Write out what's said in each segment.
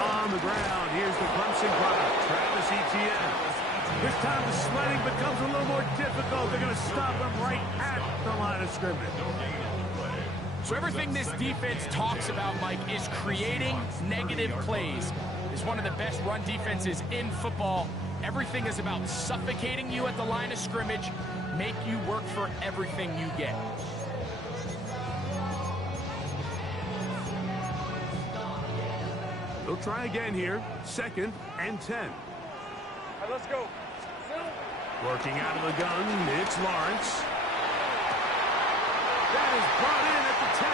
On the ground, here's the Clemson product, Travis Etienne. This time the sledding becomes a little more difficult. They're going to stop him right at the line of scrimmage. So everything this defense talks about, Mike, is creating negative plays. It's one of the best run defenses in football. Everything is about suffocating you at the line of scrimmage, make you work for everything you get. They'll try again here. 2nd and 10. All right, let's go. Working out of the gun, it's Lawrence. That is brought in at the 10.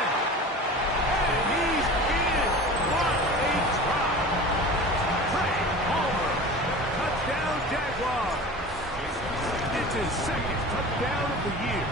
And he's in. What a drop. Trey Palmer. Touchdown Jaguars. It's his 2nd touchdown of the year.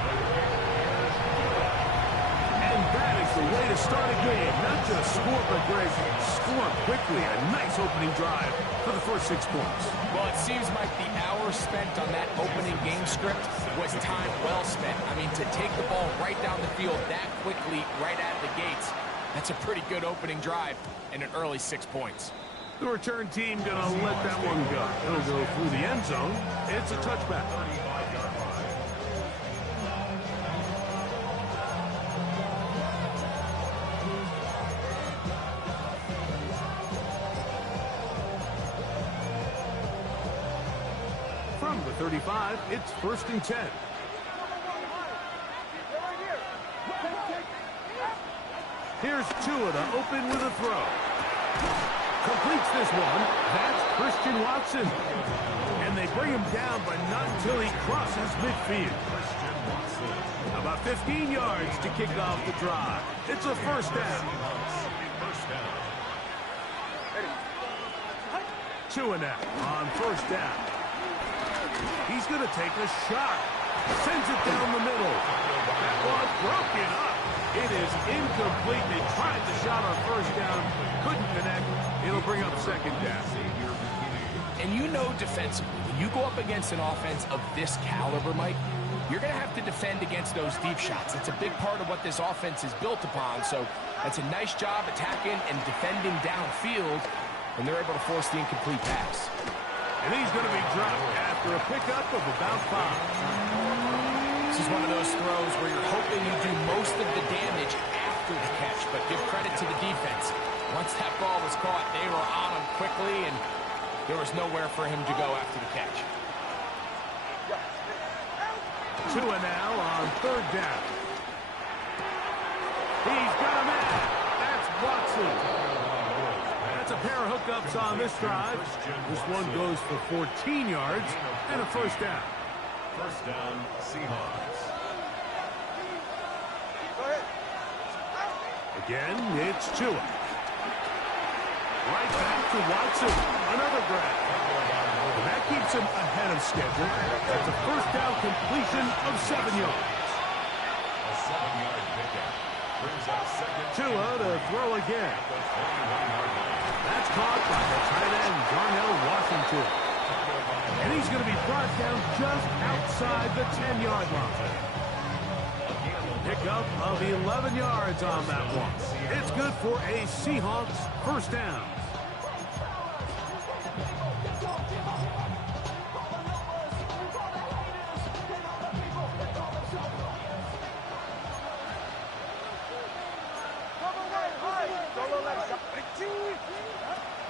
And that is the way to start a game. Not just score, but Greg, score quickly. A nice opening drive for the first 6 points. Well, it seems like the hour spent on that opening game script was time well spent. I mean, to take the ball right down the field that quickly, right out of the gates, that's a pretty good opening drive and an early 6 points. The return team going to let that one go. It'll go through the end zone. It's a touchback. From the 35, it's 1st and 10. Here's Tua to open with a throw. Completes this one. That's Christian Watson. And they bring him down, but not until he crosses midfield. About 15 yards to kick off the drive. It's a 1st down. Tua now on 1st down. He's going to take a shot. Sends it down the middle. That one broken up. It is incomplete. They tried the shot on 1st down. Couldn't connect. It'll bring up 2nd down. And you know defensively, when you go up against an offense of this caliber, Mike, you're going to have to defend against those deep shots. That's a big part of what this offense is built upon. So that's a nice job attacking and defending downfield, and they're able to force the incomplete pass. And he's going to be dropped after a pickup of about 5. This is one of those throws where you're hoping you do most of the damage after the catch, but give credit to the defense. Once that ball was caught, they were on him quickly, and there was nowhere for him to go after the catch. Tua now on 3rd down. He's got a man. That's Watson. That's a pair of hookups on this drive. This one goes for 14 yards and a 1st down. 1st down, Seahawks. Again, it's Tua. Right back to Watson. Another grab. And that keeps him ahead of schedule. That's a 1st down completion of 7 yards. A 7-yard pickup. Brings up 2nd. Tua to throw again. That's caught by the tight end, Darnell Washington. And he's going to be brought down just outside the 10-yard line. Pickup of 11 yards on that one. It's good for a Seahawks 1st down.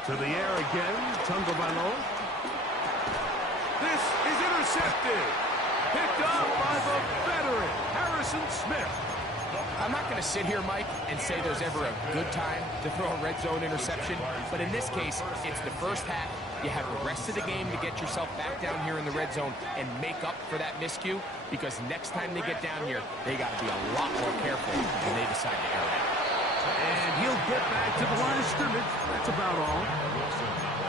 To the air again, Tagovailoa. This is intercepted. Picked up by the veteran, Harrison Smith. I'm not going to sit here, Mike, and say there's ever a good time to throw a red zone interception, but in this case, it's the 1st half. You have the rest of the game to get yourself back down here in the red zone and make up for that miscue, because next time they get down here, they got to be a lot more careful when they decide to air it out. And he'll get back to the line of scrimmage. That's about all.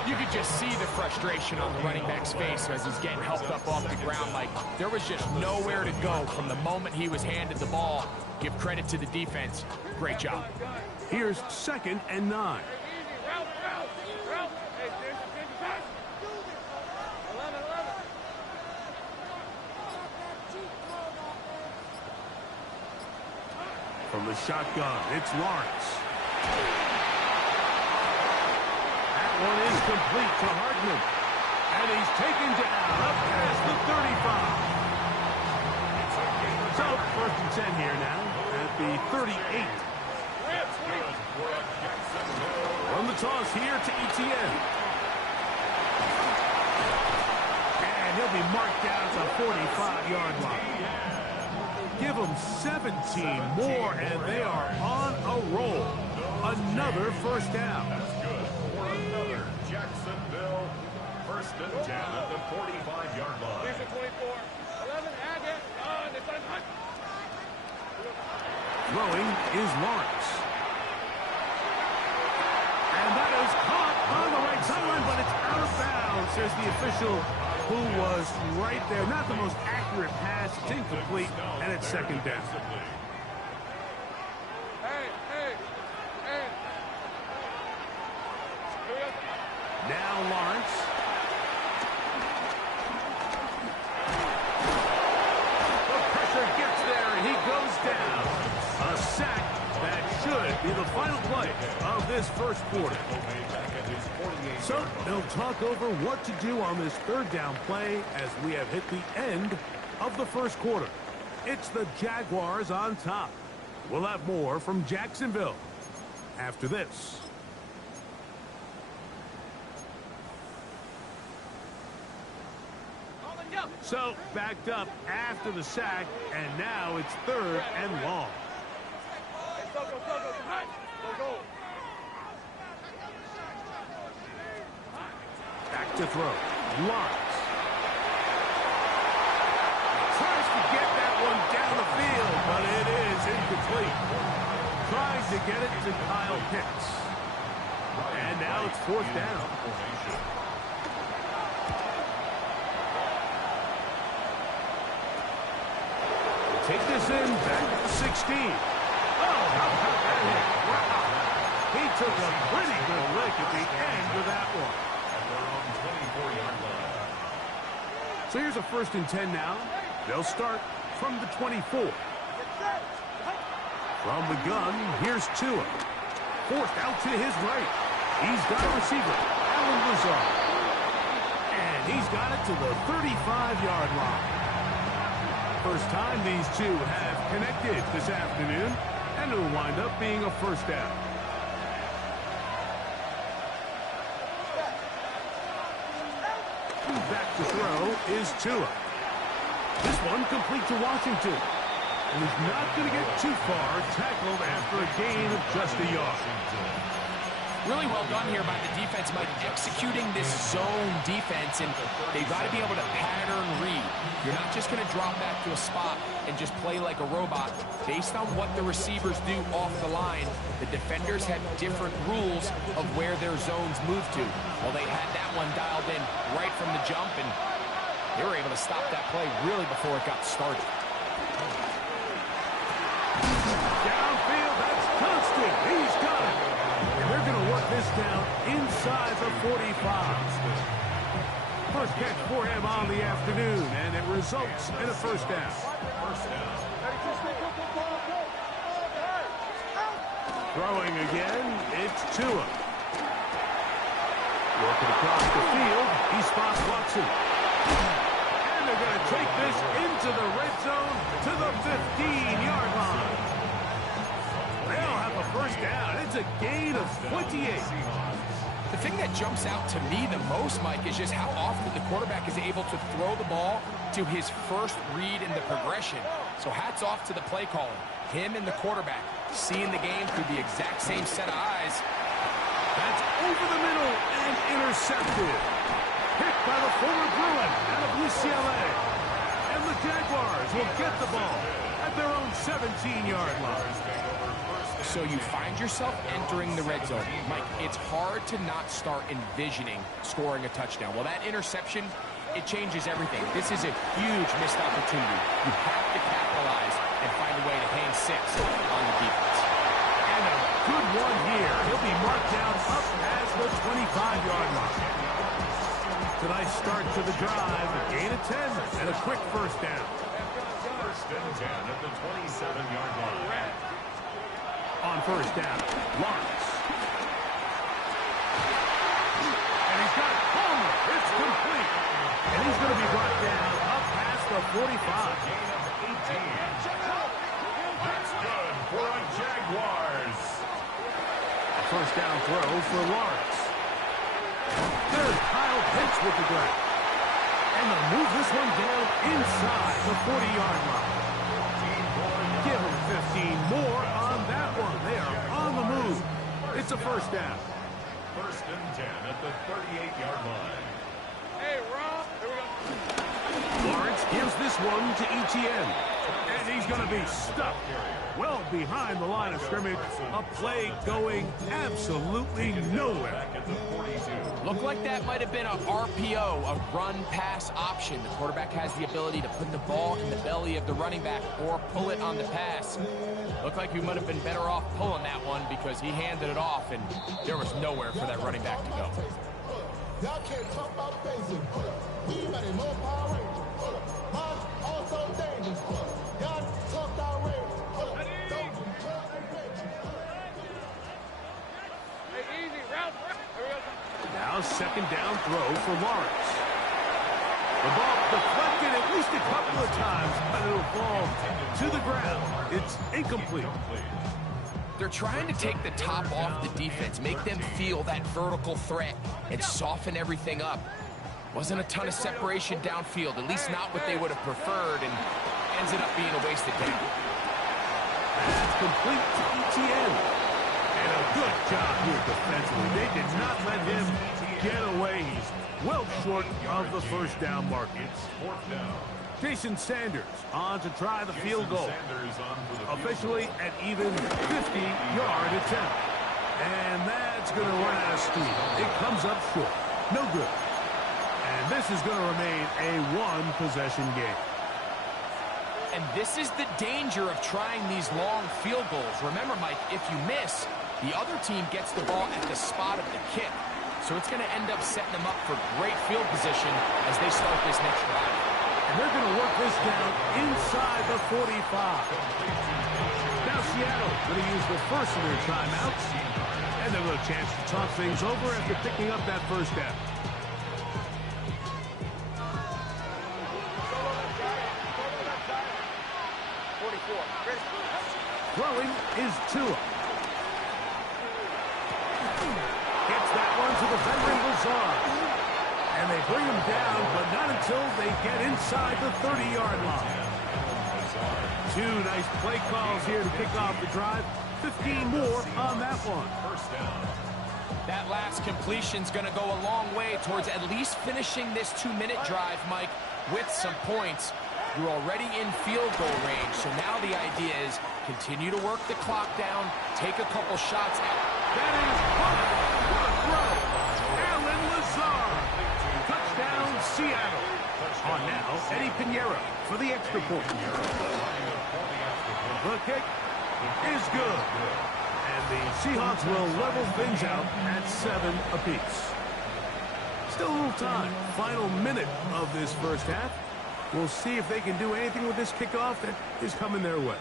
You could just see the frustration on the running back's face as he's getting helped up off the ground. Like, there was just nowhere to go from the moment he was handed the ball. Give credit to the defense. Great job. Here's 2nd and 9. From the shotgun, it's Lawrence. one is complete to Hartman. And he's taken down up past the 35. So, first and 10 here now at the 38. From the toss here to Etienne. And he'll be marked down at the 45-yard line. Give them 17 more, and they are on a roll. Another first down. That's good. For another Jacksonville first and 10 at the 45-yard line. Here's the 24. 11, Agate. Throwing is Lawrence. And that is caught on the right sideline, but it's out of bounds, says the official, who was right there. Not the most accurate pass. It's incomplete, and it's second down. Now Lawrence. The pressure gets there, and he goes down. A sack that should be the final play of this first quarter. So they'll talk over what to do on this third down play as we have hit the end of the first quarter. It's the Jaguars on top. We'll have more from Jacksonville after this. So backed up after the sack, and now it's third and long. Back to throw. Lawrence. Tries to get that one down the field, but it is incomplete. Tries to get it to Kyle Pitts. And now it's fourth down. Take this in, back at the 16. Oh, how about that hit? Wow. He took a pretty good lick at the end of that one. So here's a first and 10 now. They'll start from the 24. From the gun, here's Tua. Forced out to his right. He's got a receiver, Allen Lazard. And he's got it to the 35-yard line. First time these two have connected this afternoon, and it'll wind up being a first down. Back to throw is Tua. This one complete to Washington. And he's not going to get too far, tackled after a gain of just a yard. Really well done here by the defense, Mike, executing this zone defense, and they've got to be able to pattern read. You're not just going to drop back to a spot and just play like a robot. Based on what the receivers do off the line, the defenders have different rules of where their zones move to. Well, they had that one dialed in right from the jump, and they were able to stop that play really before it got started. Downfield, that's constant. He's got it. And they're going to work this down inside the 45. First catch for him on the afternoon, and it results in a first down. Throwing again, it's Tua. Working across the field, he spots Watson. And they're going to take this into the red zone to the 15-yard line. They'll have a first down. It's a gain of 28. The thing that jumps out to me the most, Mike, is just how often the quarterback is able to throw the ball to his first read in the progression. So hats off to the play calling. Him and the quarterback seeing the game through the exact same set of eyes. That's over the middle and intercepted. Picked by the former Bruin out of UCLA. And the Jaguars will get the ball at their own 17-yard line. So you find yourself entering the red zone. Mike, it's hard to not start envisioning scoring a touchdown. Well, that interception, it changes everything. This is a huge missed opportunity. You have to capitalize and find a way to hang six on the defense. And a good one here. He'll be marked down up as the 25-yard line. Tonight's start to the drive, a gain of 10 and a quick first down. First and 10 at the 27-yard line. On first down, Lawrence. the 45. Gain of 18. That's good for a Jaguars. A first down throw for Lawrence. There's Kyle Pitts with the grab. And they'll move this one down inside the 40-yard line. Give them 15 more on that one. They are on the move. It's a first down. First and 10 at the 38-yard line. Hey, Rob. Here we go. Lawrence gives this one to Etienne. And he's going to be stuck well behind the line of scrimmage. A play going absolutely nowhere. At the 42. Looked like that might have been a RPO, a run-pass option. The quarterback has the ability to put the ball in the belly of the running back or pull it on the pass. Looked like he might have been better off pulling that one because he handed it off, and there was nowhere for that running back to go. Y'all can't talk about basic. We made a low power rating. March also dangerous. Y'all talk down range. Hey, easy. Route. Here we go. Now second down throw for Lawrence. The ball deflected at least a couple of times, but it'll fall to the ground. It's incomplete. They're trying to take the top off the defense, make them feel that vertical threat, and soften everything up. Wasn't a ton of separation downfield, at least not what they would have preferred, and ended up being a wasted game. That's complete to Etienne. And a good job here defensively. They did not let him get away. He's well short of the first down mark. It's Fourth down. Jason Sanders on to try the field goal. Sanders on for the Officially an even 50-yard attempt. And that's going to run out of steam. It comes up short. No good. And this is going to remain a one-possession game. And this is the danger of trying these long field goals. Remember, Mike, if you miss, the other team gets the ball at the spot of the kick. So it's going to end up setting them up for great field position as they start this next drive. And they're going to work this down inside the 45. Now Seattle going to use the first of their timeouts. And they'll have a chance to talk things over after picking up that first down. Throwing is Tua. Gets that one to the veteran Lazard. And they bring him down, but not until they get inside the 30-yard line. Two nice play calls here to kick off the drive. 15 more on that one. first down. That last completion's going to go a long way towards at least finishing this 2-minute drive, Mike, with some points. You're already in field goal range, so now the idea is continue to work the clock down, take a couple shots at. That is what a throw. Alan Lazard. Touchdown, Seattle. On now, Eddie Pinheiro for the extra point. The kick is good. And the Seahawks will level things out at 7 apiece. Still a little time. Final minute of this first half. We'll see if they can do anything with this kickoff that is coming their way.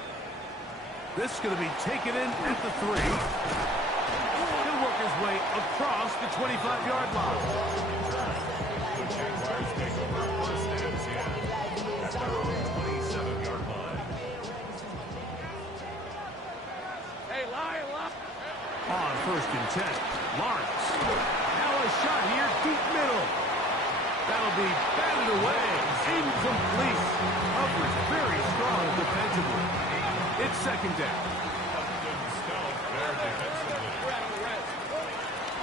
This is going to be taken in at the 3. He'll work his way across the 25-yard line. The Jaguars take over first and 10 at their own 27-yard line. Hey, lie. On first and 10, Lawrence. Now a shot here, deep middle. That'll be batted away. Incomplete. Coverage very strong defensively. It's second down.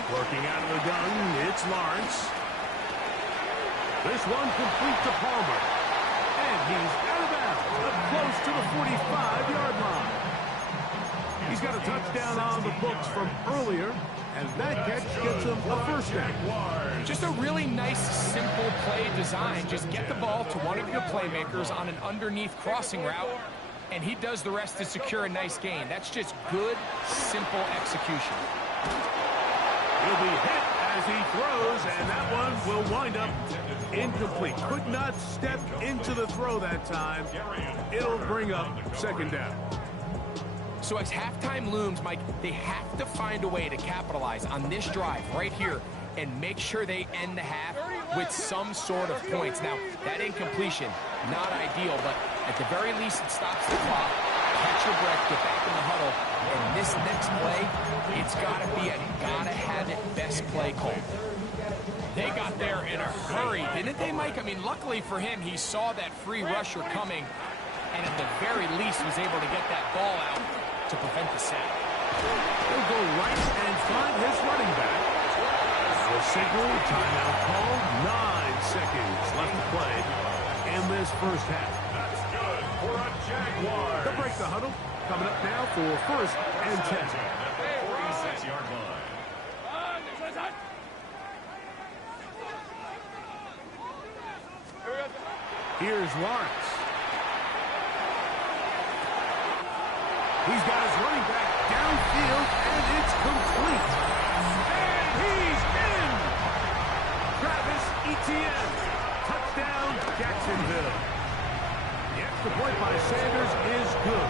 Working out of the gun, it's Lawrence. This one complete to Palmer. And he's out of bounds, up close to the 45-yard line. He's got a touchdown on the books from earlier, and that catch gets him a first down. Just a really nice, simple play design. Just get the ball to one of your playmakers on an underneath crossing route, and he does the rest to secure a nice gain. That's just good, simple execution. He'll be hit as he throws, and that one will wind up incomplete. Could not step into the throw that time. It'll bring up second down. So as halftime looms, Mike, they have to find a way to capitalize on this drive right here and make sure they end the half with some sort of points. Now, that incompletion, not ideal, but at the very least, it stops the clock. Catch your breath, get back in the huddle, and this next play, it's got to be a gotta-have-it best play call. They got there in a hurry, didn't they, Mike? I mean, luckily for him, he saw that free rusher coming, and at the very least was able to get that ball out to prevent the sack. He'll go right and find his running back. The signal, timeout called. 9 seconds left to play in this first half. That's good for a Jaguar. They'll break the huddle. Coming up now for 1st and 10. At the 46-yard line. Here's Lawrence. He's got his running back downfield, and it's complete. And he's in! Travis Etienne. Touchdown, Jacksonville. The extra point by Sanders is good.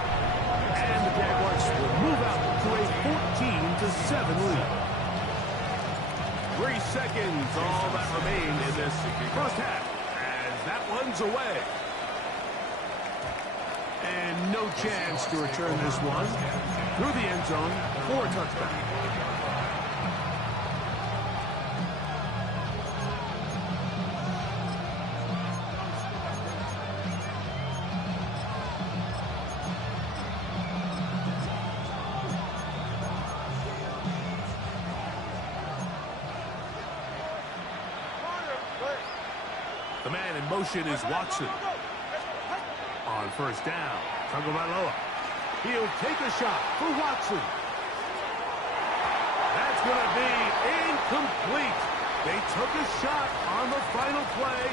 And the Jaguars will move out to a 14-7 lead. 3 seconds, all that remained in this first half. That one's away. And no chance to return this one through the end zone for a touchdown. The man in motion is Watson. On first down, Tagovailoa. He'll take a shot for Watson. That's going to be incomplete. They took a shot on the final play.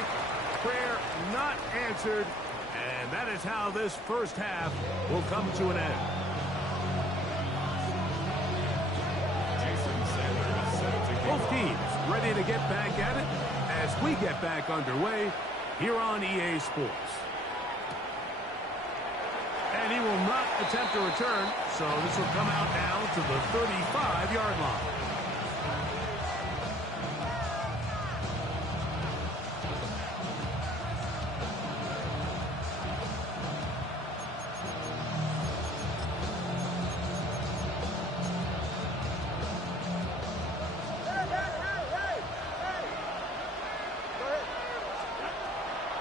Prayer not answered. And that is how this first half will come to an end. Both teams ready to get back at it as we get back underway here on EA Sports. And he will not attempt a return, so this will come out now to the 35-yard line.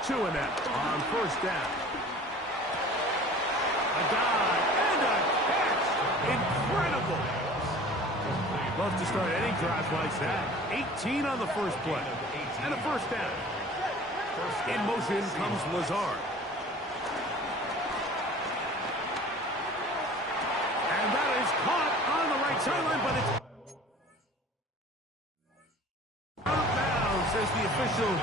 Two and out on first down. A dive and a catch. Incredible. Love to start any drive like that. 18 on the first play. And a first down. In motion comes Lazard. And that is caught on the right sideline, but it's out of bounds, says the official,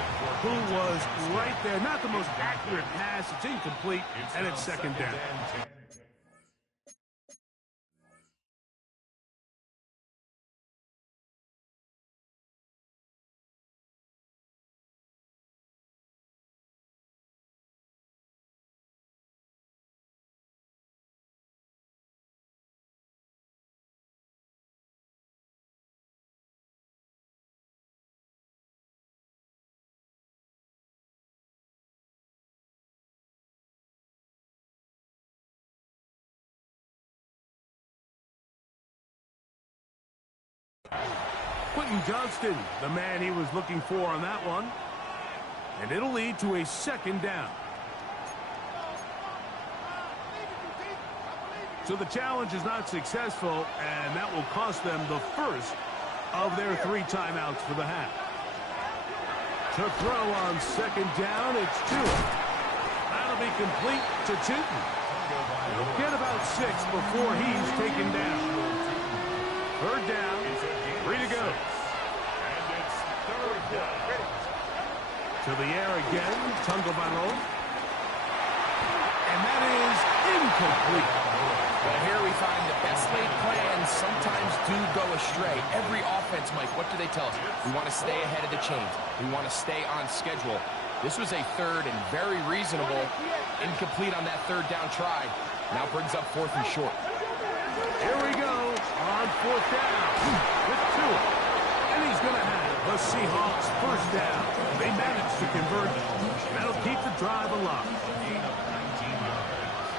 who was right there. Not the most accurate pass. It's incomplete, and it's second down. Quentin Johnston, the man he was looking for on that one. And it'll lead to a second down. So the challenge is not successful, and that will cost them the first of their 3 timeouts for the half. To throw on second down, it's Tua. That'll be complete to Tootin. He'll get about 6 before he's taken down. Third down, 3 to go. And it's third down. To the air again, Tagovailoa. And that is incomplete. Well, here we find the best laid plans sometimes do go astray. Every offense, Mike, what do they tell us? We want to stay ahead of the chains. We want to stay on schedule. This was a third and very reasonable. Incomplete on that third down try. Now brings up 4th and short. Here we go on 4th down with Tua. And he's going to have the Seahawks first down. They managed to convert. That'll keep the drive alive. Gain of 19 yards.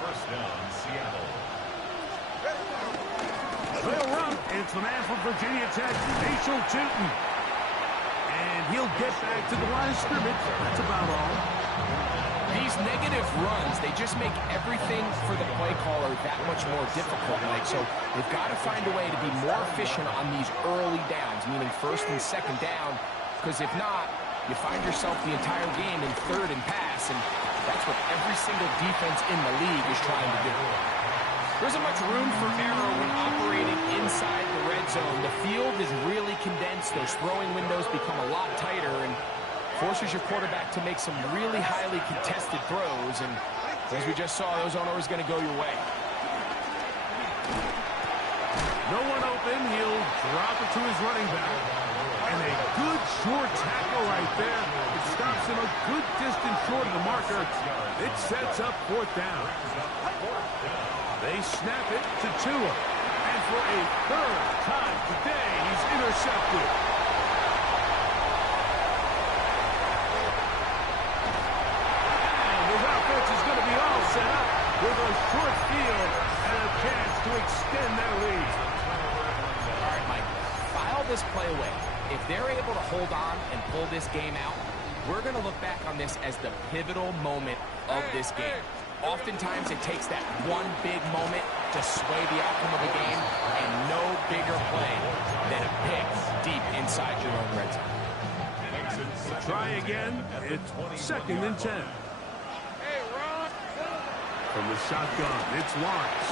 First down, Seattle. They'll run. It's the man from Virginia Tech, Rachel Tootin. And he'll get back to the line of scrimmage. That's about all. These negative runs, they just make everything for the play caller that much more difficult, Mike. So they've got to find a way to be more efficient on these early downs, meaning first and second down, because if not, you find yourself the entire game in third and pass, and that's what every single defense in the league is trying to do. There isn't much room for error when operating inside the red zone. The field is really condensed. Those throwing windows become a lot tighter, and forces your quarterback to make some really highly contested throws, and as we just saw, those aren't always going to go your way. No one open. He'll drop it to his running back. And a good short tackle right there. It stops him a good distance short of the marker. It sets up fourth down. They snap it to Tua. And for a third time today, he's intercepted. Is going to be all set up with a short field and a chance to extend their lead. All right, Mike, file this play away. If they're able to hold on and pull this game out, we're going to look back on this as the pivotal moment of this game. Oftentimes, it takes that one big moment to sway the outcome of a game, and no bigger play than a pick deep inside your own red zone. Try again. It's second and 10. From the shotgun, it's Lawrence.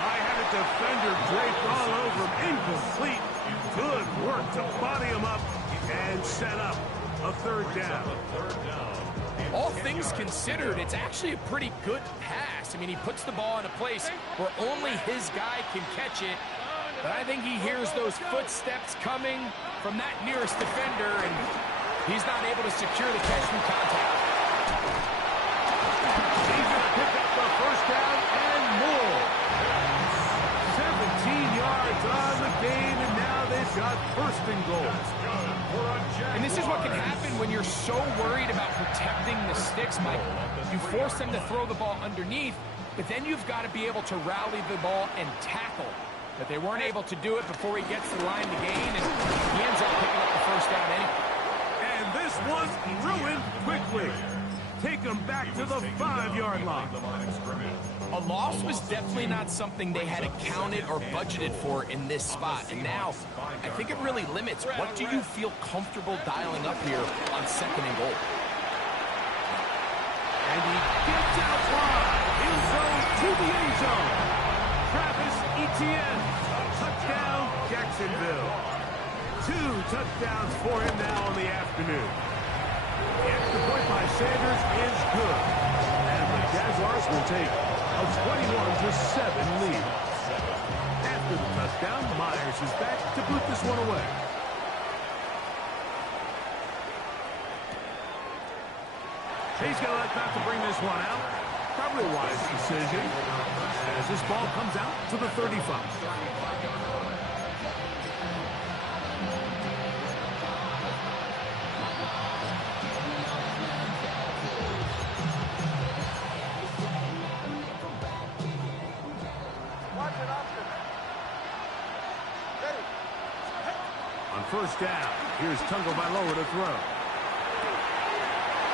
I had a defender draped all over him. Incomplete. Good work to body him up and set up a third down. All things considered, it's actually a pretty good pass. I mean, he puts the ball in a place where only his guy can catch it. But I think he hears those footsteps coming from that nearest defender, and he's not able to secure the catch through contact. He's going to pick up the first down and more. 17 yards on the game, and now they've got first and goal. And this is what can happen when you're so worried about protecting the sticks, Mike. You force them to throw the ball underneath, but then you've got to be able to rally the ball and tackle. But they weren't able to do it before he gets to the line to gain, and he ends up picking up the first down anyway. And this one's ruined quickly. Take them back to the 5-yard line. A loss was definitely not something they had accounted or budgeted for in this spot. And now, I think it really limits what do you feel comfortable dialing up here on second and goal. And he gets out wide. He'll go to the end zone. Travis Etienne. Touchdown, Jacksonville. 2 touchdowns for him now in the afternoon. The extra point by Sanders is good. And the Jaguars will take a 21-7 lead. After the touchdown, Myers is back to boot this one away. He's going to let that to bring this one out. Probably a wise decision as this ball comes out to the 35. On first down, here's Tagovailoa to throw.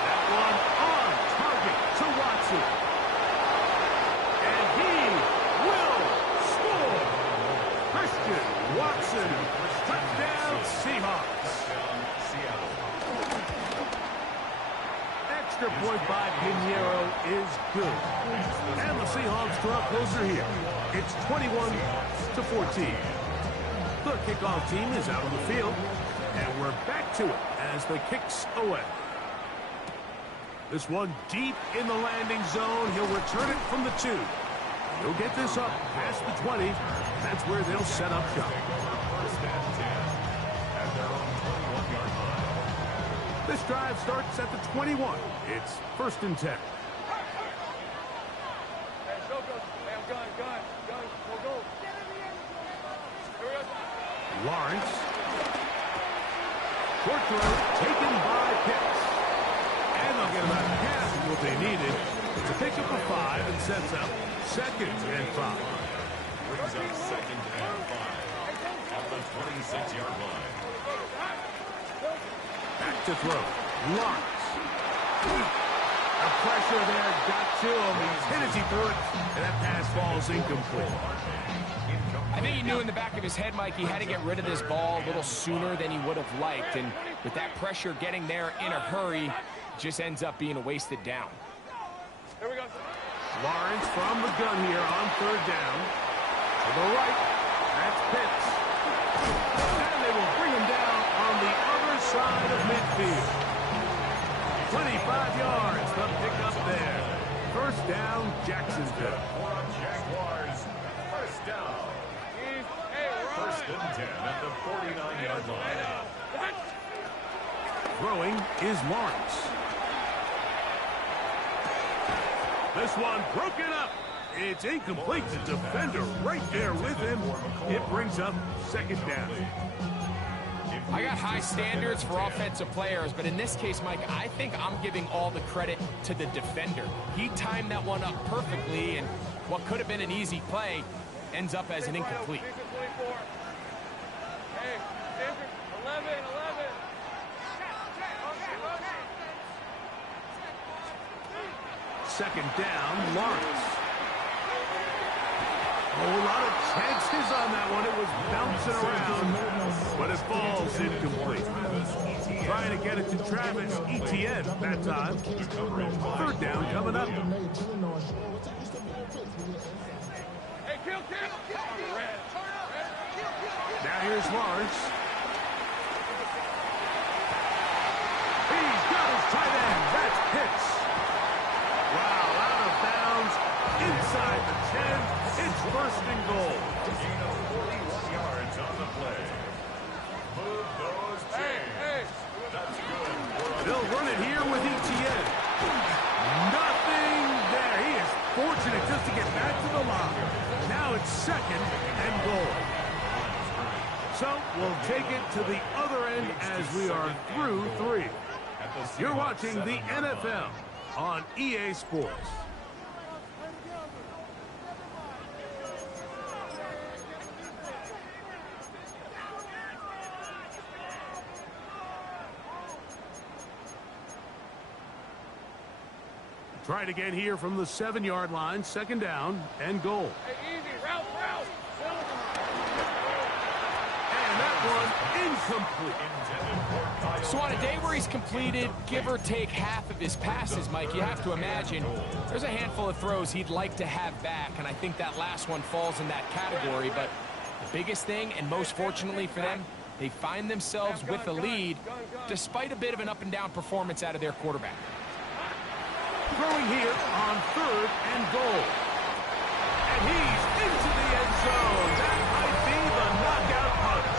That one on target to Watson. And he will score. Christian Watson, touchdown Seahawks. Extra point by Pinheiro is good. And the Seahawks draw closer here. It's 21-14. The kickoff team is out on the field, and we're back to it as the kick's away. This one deep in the landing zone. He'll return it from the 2. He'll get this up past the 20. That's where they'll set up shop. This drive starts at the 21. It's first and 10. Lawrence Short throw taken by Pitts. And they'll get about half of what they needed to pick up a 5 and sets up 2nd and 5. Brings up 2nd and 5 at the 26-yard line. Back to throw. Lawrence. The pressure there got to him. He's hit as he threw it, and that pass falls incomplete. I think he knew in the back of his head, Mike, he had to get rid of this ball a little sooner than he would have liked. And with that pressure getting there in a hurry, it just ends up being a wasted down. Here we go. Lawrence from the gun here on 3rd down. To the right. That's Pitts. And they will bring him down on the other side of midfield. 25 yards, the pickup there. 1st down, Jacksonville. Jaguars, 1st down. First and 10 at the 49-yard line. Throwing is Lawrence. This one broken up. It's incomplete. The defender right there with him. It brings up 2nd down. I got high standards for offensive players, but in this case, Mike, I think I'm giving all the credit to the defender. He timed that one up perfectly, and what could have been an easy play ends up as an incomplete. Hey, 11, 11. Second down, Lawrence. A whole lot of chances on that one. It was bouncing around, but it falls incomplete. Trying to get it to Travis Etienne that time. 3rd down coming up. Hey, kill. Now here's Lawrence. He's got his tight end. That's Pitts. Wow, out of bounds, inside the 10. It's 1st and goal. Gain of 41 yards on the play. Move those chains. That's good. They'll run it here with Etienne. Nothing there. He is fortunate just to get back to the line. Now it's 2nd and goal. So we'll take it to the other end as we are through 3. You're watching the NFL on EA Sports. Try it again here from the 7-yard line. 2nd down and goal. Hey, easy. Route. And that one incomplete. So on a day where he's completed, give or take half of his passes, Mike, you have to imagine there's a handful of throws he'd like to have back, and I think that last one falls in that category. But the biggest thing, and most fortunately for them, they find themselves with a lead despite a bit of an up-and-down performance out of their quarterback. Throwing here on 3rd and goal. And he's into the end zone. That might be the knockout punch.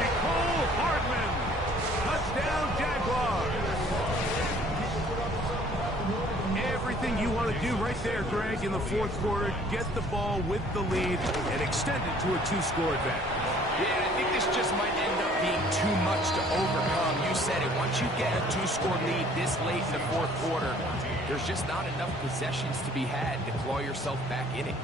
Nicole Hardman. Touchdown, Jaguars. Everything you want to do right there, Greg, in the 4th quarter. Get the ball with the lead and extend it to a 2-score advantage. Yeah, I think this just might end up being too much to overcome. You said it. Once you get a 2-score lead this late in the 4th quarter, there's just not enough possessions to be had to claw yourself back in it.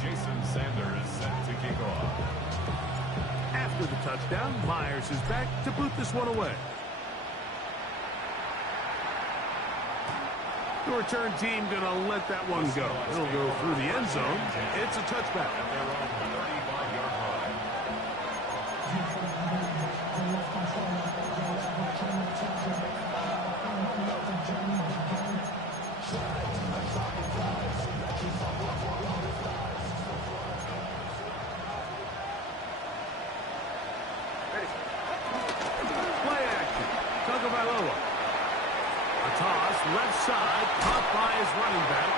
Jason Sanders set to kick off. After the touchdown, Myers is back to boot this one away. The return team going to let that one go. It'll go through the end zone. It's a touchback. At their own 35-yard line. Play action. Tagovailoa. A toss, left side, caught by his running back.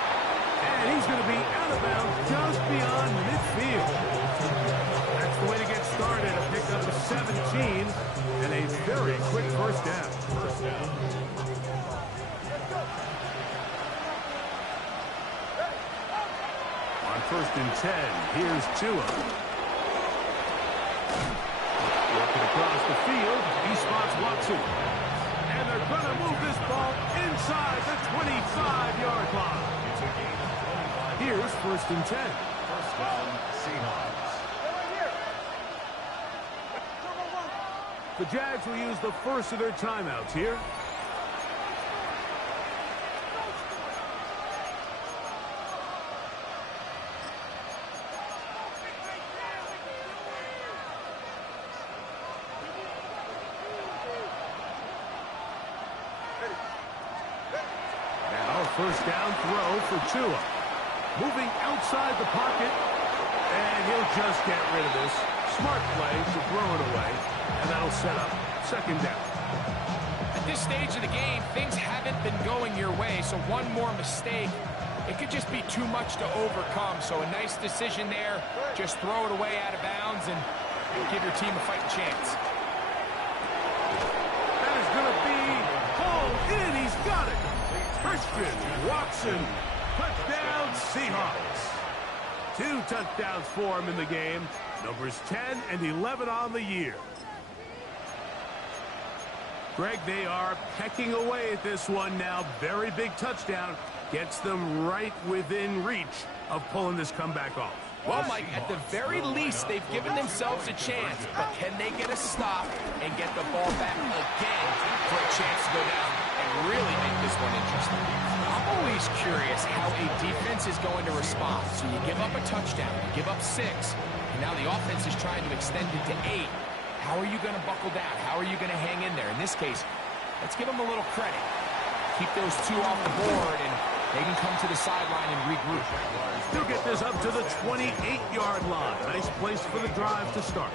And he's going to be out of bounds just beyond midfield. That's the way to get started to pick up a 17 and a very quick first down. On 1st and 10, here's Tua. Working across the field, he spots Watson. And they're going to move this ball inside the 25-yard line. Here's 1st and 10. First down, Seahawks. The Jags will use the first of their timeouts here. Now, first down throw for Tua. Moving outside the pocket, and he'll just get rid of this. Smart play to throw it away, and that'll set up 2nd down. At this stage of the game, things haven't been going your way, so one more mistake, it could just be too much to overcome. So a nice decision there. Just throw it away out of bounds and give your team a fighting chance. That is going to be pulled in. He's got it. Christian Watson. Touchdown, Seahawks. 2 touchdowns for him in the game. Numbers 10 and 11 on the year. Greg, they are pecking away at this one now. Very big touchdown. Gets them right within reach of pulling this comeback off. Well, Mike, at the very least, they've given themselves a chance. But can they get a stop and get the ball back again for a chance to go down and really make this one interesting? I'm always curious how a defense is going to respond. So you give up a touchdown, you give up 6, and now the offense is trying to extend it to 8. How are you going to buckle down? How are you going to hang in there? In this case, let's give them a little credit. Keep those 2 off the board, and they can come to the sideline and regroup. They'll get this up to the 28-yard line. Nice place for the drive to start.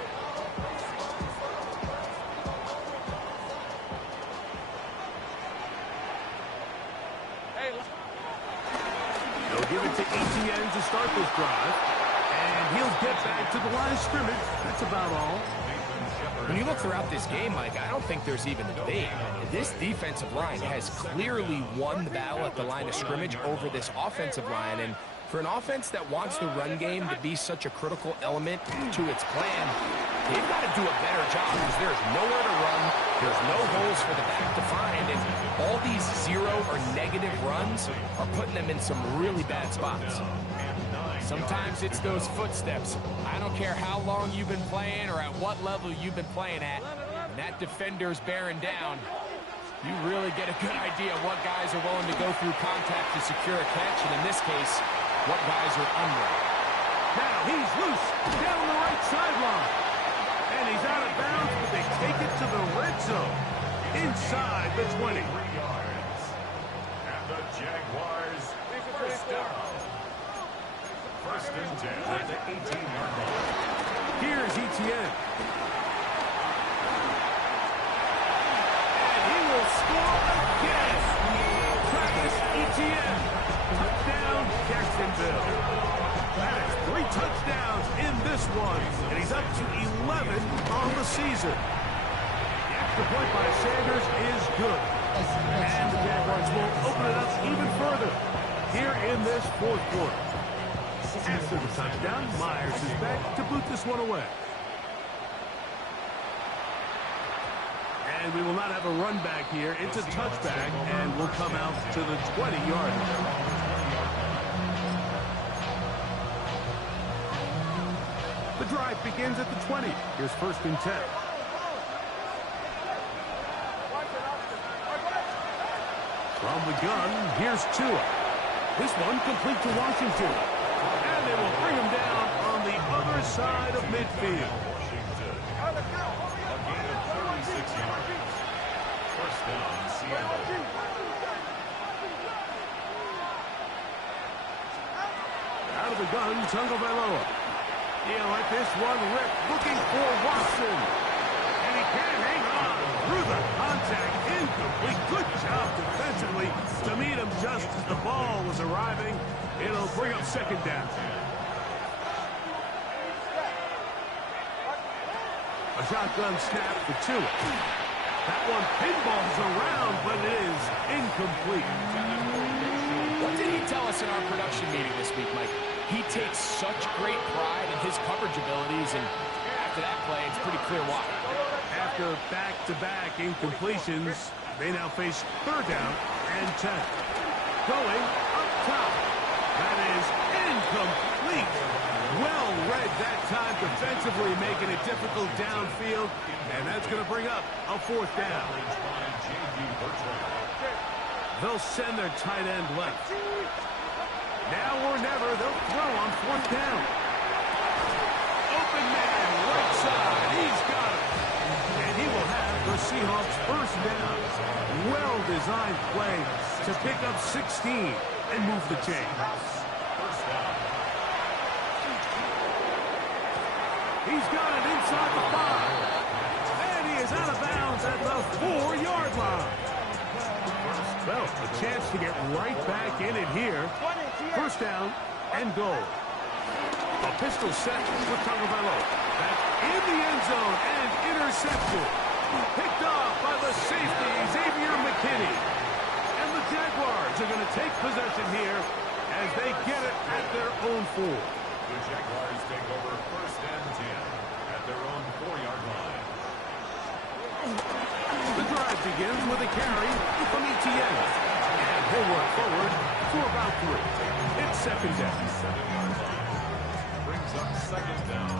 They'll give it to Etienne to start this drive. And he'll get back to the line of scrimmage. That's about all. When you look throughout this game, Mike, I don't think there's even a debate. This defensive line has clearly won the battle at the line of scrimmage over this offensive line. And for an offense that wants the run game to be such a critical element to its plan, they've got to do a better job because there's nowhere to run. There's no holes for the back to find. And all these 0 or negative runs are putting them in some really bad spots. Sometimes it's those footsteps. I don't care how long you've been playing or at what level you've been playing at. When that defender's bearing down, you really get a good idea of what guys are willing to go through contact to secure a catch, and in this case, what guys are unwilling. Now he's loose down the right sideline. And he's out of bounds, but they take it to the red zone. Inside the 20. 3 yards. And the Jaguars first down. 1st and 10 at the 18-yard line. Here's Etienne. And he will score again. Travis Etienne. Touchdown, Jacksonville. That is 3 touchdowns in this one. And he's up to 11 on the season. The extra point by Sanders is good. And the Jaguars will open it up even further here in this 4th quarter. After the touchdown, Myers is back to boot this one away. And we will not have a run back here. It's a touchback, and we'll come out to the 20-yard line. The drive begins at the 20. Here's 1st and 10. From the gun, here's Tua. This one complete to Washington. And they will bring him down on the other side of midfield. Washington. A gain of 36 yards. First down, Seattle. Out of the gun, Tagovailoa. He'll let this one rip, looking for Watson. And he can't hang on through the contact. Incomplete. Good job defensively to meet him just as the ball was arriving. It'll bring up 2nd down. A shotgun snap for Tua. That one pinballs around, but it is incomplete. What did he tell us in our production meeting this week, Mike? He takes such great pride in his coverage abilities, and after that play, it's pretty clear why. After back-to-back incompletions, they now face 3rd down and 10. Going up top. That is incomplete. Well read that time defensively, making it difficult downfield, and that's going to bring up a 4th down. They'll send their tight end left. Now or never, they'll throw on 4th down. Open man, right side, he's got it. And he will have the Seahawks 1st down. Well-designed play to pick up 16 and move the chain. He's got it inside the 5. And he is out of bounds at the 4-yard line. Well, a chance to get right back in it here. 1st down and goal. A pistol set with Tagovailoa. That's in the end zone and intercepted. Picked off by the safety, Xavier McKinney. And the Jaguars are going to take possession here as they get it at their own 4. The Jaguars take over 1st and 10 at their own 4-yard line. The drive begins with a carry from Etienne. And he'll work forward to about 3. It's 2nd down. 7-yard line. Brings up 2nd down.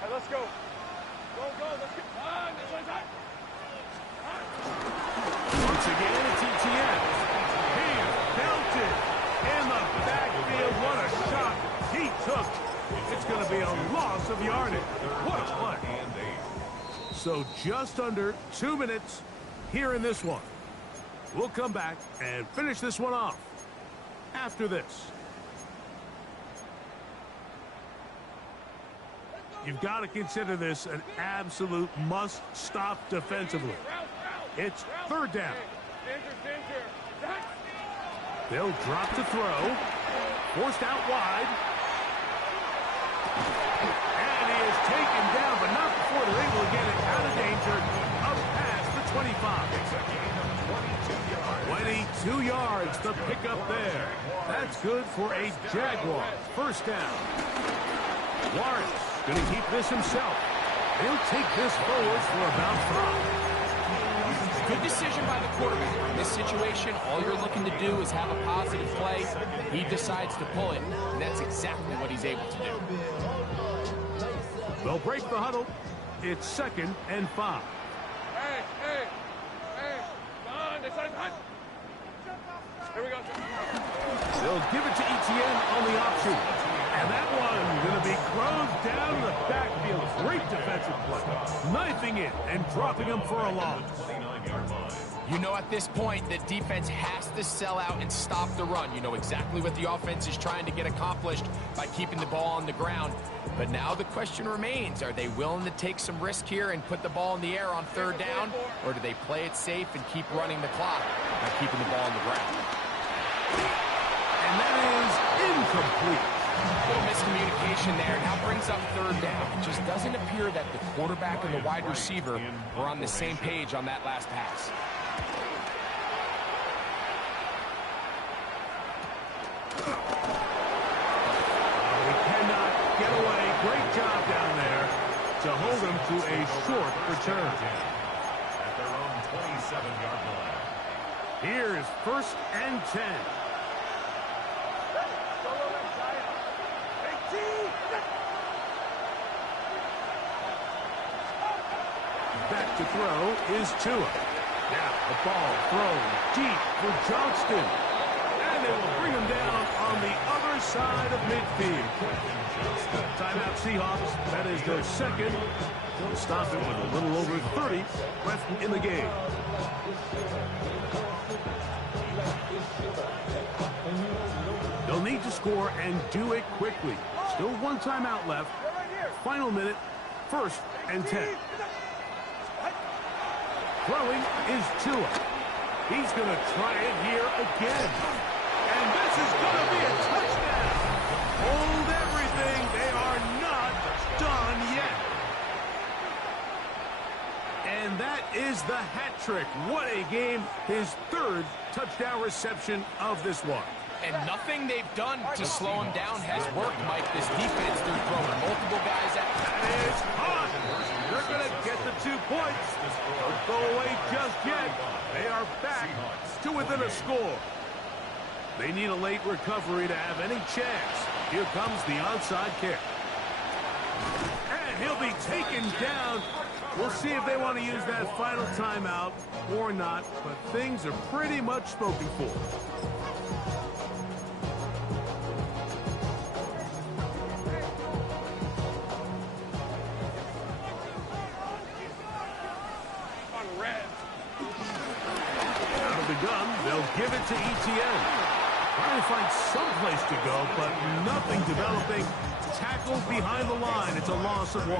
Hey, let's go. Go, let's get on. This one's hot. Once again, it's Etienne. He belted in the backfield. What a shot he took. It's going to be a loss of yardage. What a play. So just under 2 minutes here in this one. We'll come back and finish this one off after this. You've got to consider this an absolute must-stop defensively. It's 3rd down. They'll drop to throw. Forced out wide. And he is taken down, but not before they're able to get it out of danger. Up past the 25. It's a gain of 22 yards. 22 yards to pick up there. That's good for a Jaguar. 1st down. Lawrence going to keep this himself. He'll take this forward for about 5. Good decision by the quarterback. In this situation, all you're looking to do is have a positive play. He decides to pull it, and that's exactly what he's able to do. They'll break the huddle. It's 2nd and 5. Hey. Come on, this one's hot. Here we go. They'll give it to Etienne on the option. And that one going to be closed down in the backfield. Great defensive play. Knifing it and dropping him for a loss. 29-yard line. You know at this point, the defense has to sell out and stop the run. You know exactly what the offense is trying to get accomplished by keeping the ball on the ground. But now the question remains, are they willing to take some risk here and put the ball in the air on 3rd down? Or do they play it safe and keep running the clock by keeping the ball on the ground? And that is incomplete. Little miscommunication there. Now brings up 3rd down. It just doesn't appear that the quarterback and the wide receiver were on the same page on that last pass. We cannot get away. Great job down there to hold him to a short return. At their own 27-yard line. Here is 1st and 10. Back to throw is Tua. Now the ball thrown deep for Johnston. And they will bring him down on the other side of midfield. Timeout Seahawks. That is their 2nd. They'll stop it with a little over 30 left in the game. They'll need to score and do it quickly. Still 1 timeout left. Final minute, 1st and 10. Throwing is Tua. He's going to try it here again. And this is going to be a touchdown. Hold everything. They are not done yet. And that is the hat trick. What a game. His third touchdown reception of this one. And nothing they've done to slow him down has worked, Mike. This defense, they're throwing multiple guys at him. That is hot. They're going to get the 2 points. Don't go away just yet. They are back to within a score. They need a late recovery to have any chance. Here comes the onside kick. And he'll be taken down. We'll see if they want to use that final timeout or not, but things are pretty much spoken for. Out of the gun, they'll give it to ETN. Trying to find some place to go, but nothing developing. Tackled behind the line. It's a loss of 1.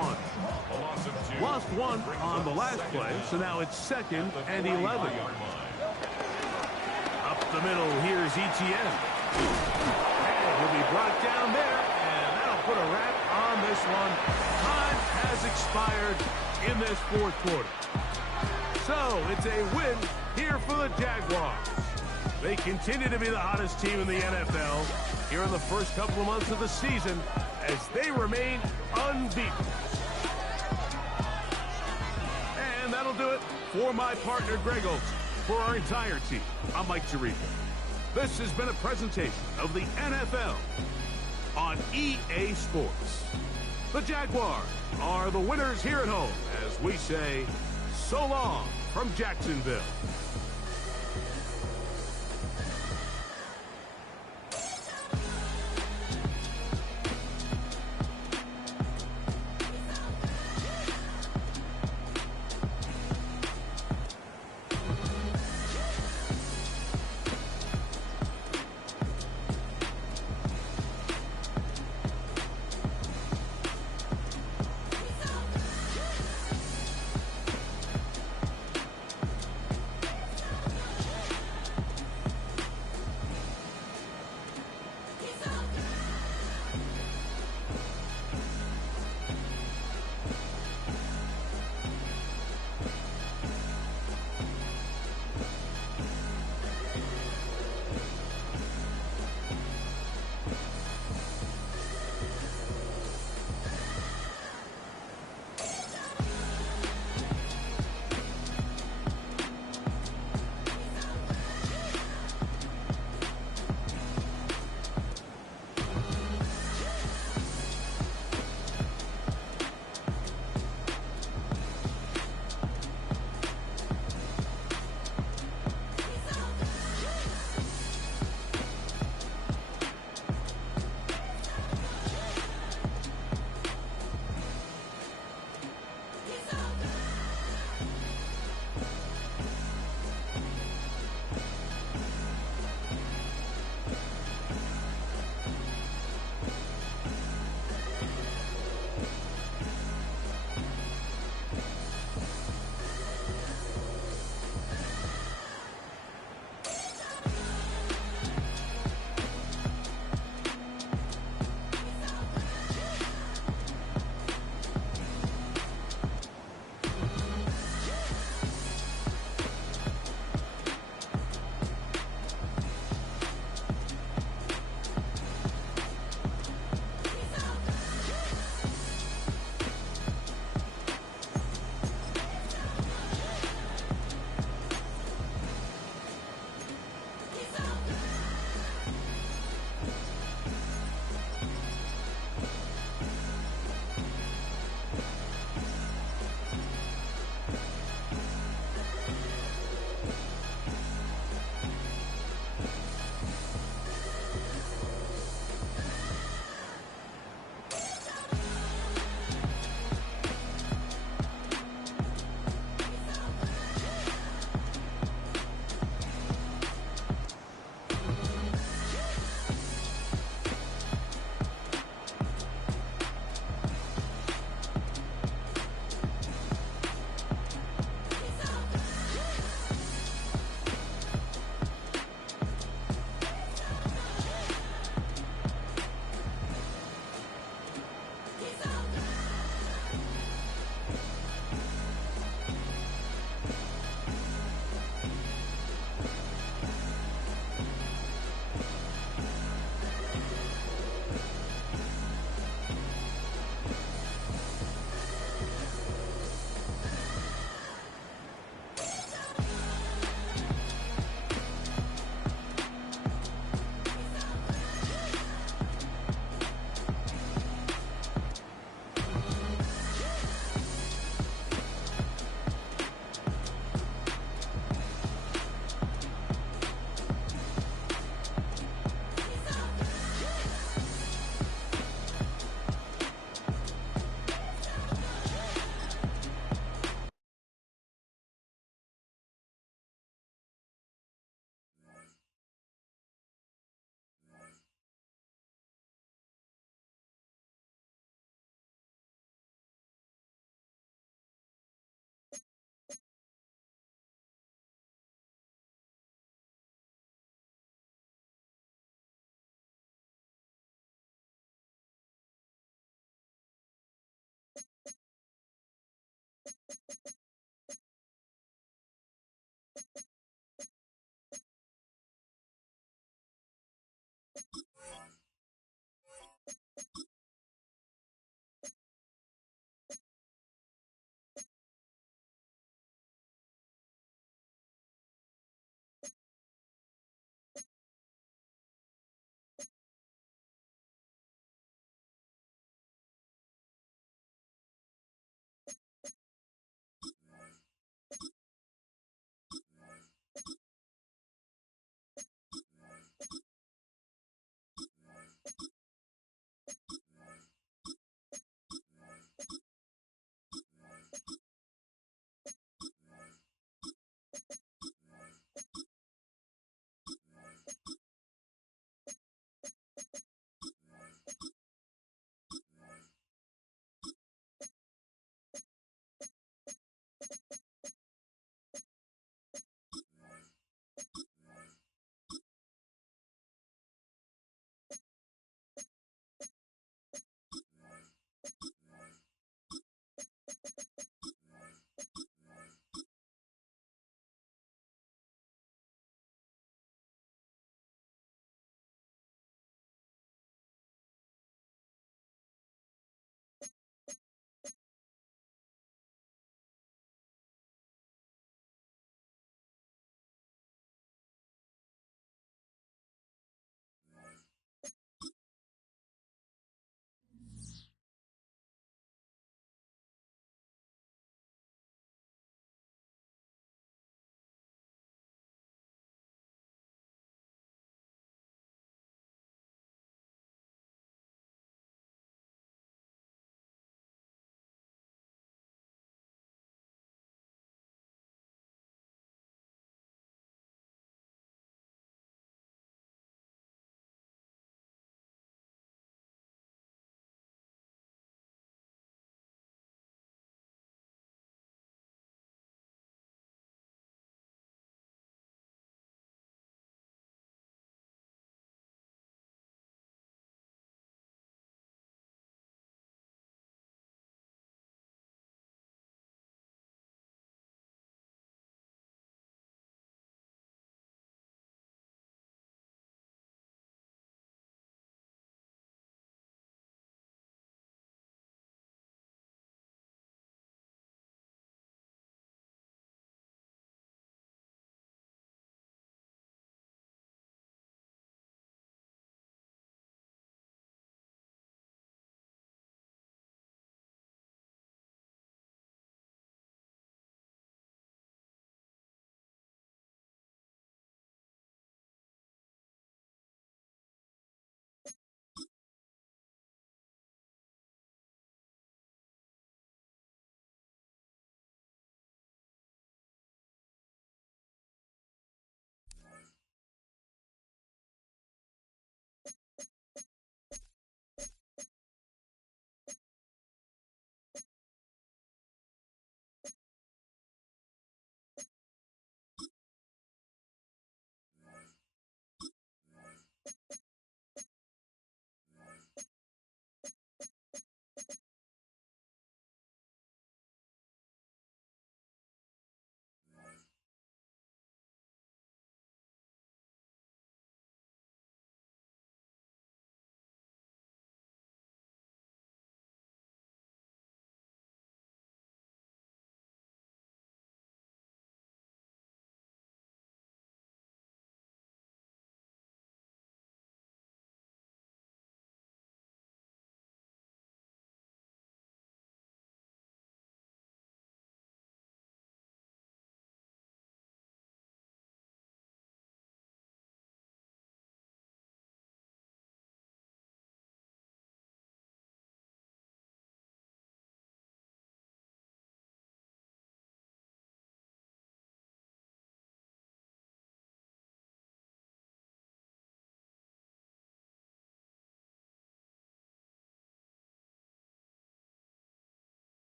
Lost 1 on the last play, so now it's 2nd and 11. Up the middle, here's ETN. And he'll be brought down there, and that'll put a wrap on this one. Time has expired in this 4th quarter. So it's a win here for the Jaguars. They continue to be the hottest team in the NFL here in the first couple of months of the season as they remain unbeaten. And that'll do it for my partner, Greg Olson. For our entire team, I'm Mike Tirico. This has been a presentation of the NFL on EA Sports. The Jaguars are the winners here at home as we say so long from Jacksonville.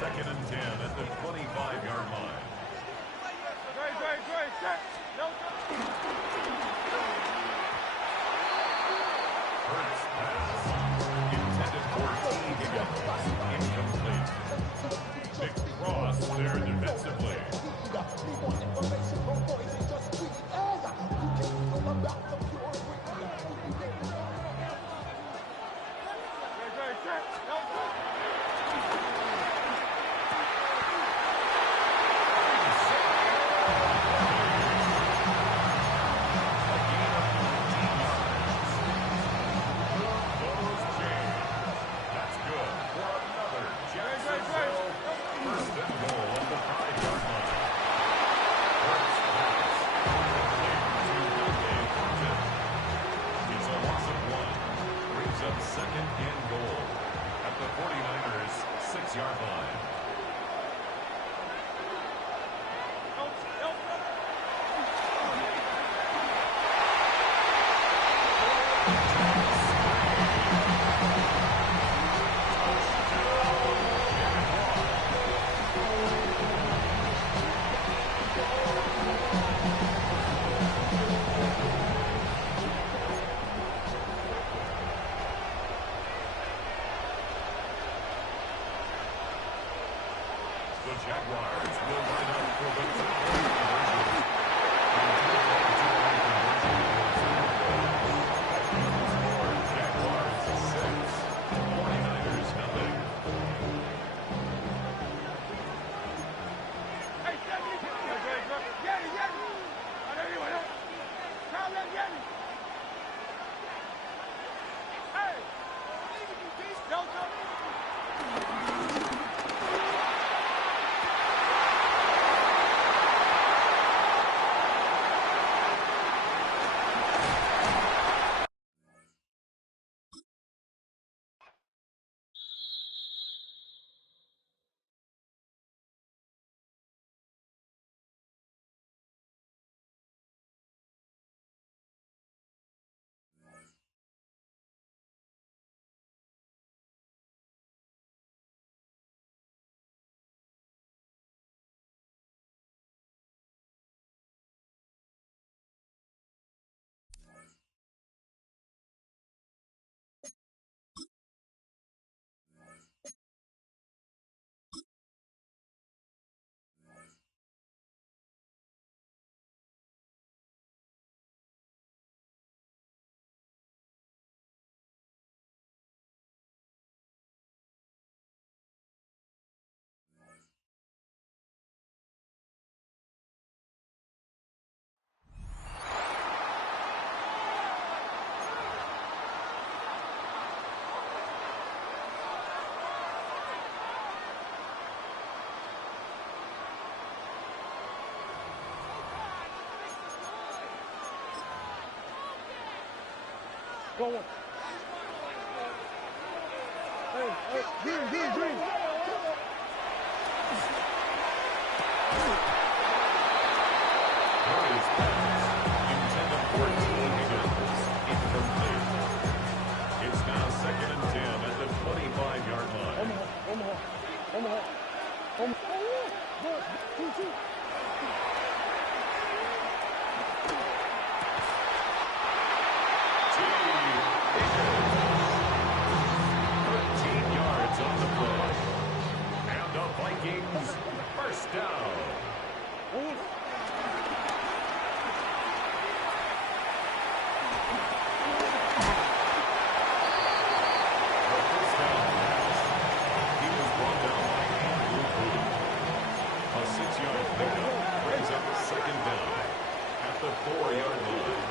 second and 10 at the 25-yard line. First pass. Intended for Egan. Incomplete. Big cross there defensively. Second and goal at the 49ers 6-yard line. The Jaguars will line up for the two-point conversion. Jaguars 6, 49ers nothing. Go on. Hey, green. Hurry's pass. Intended for Higgins. Incomplete. It's now second and 10 at the 25-yard line. Omaha. Vikings, first down. He was brought down by Andrew Booth. A 6-yard pickup brings up second down at the 4-yard line.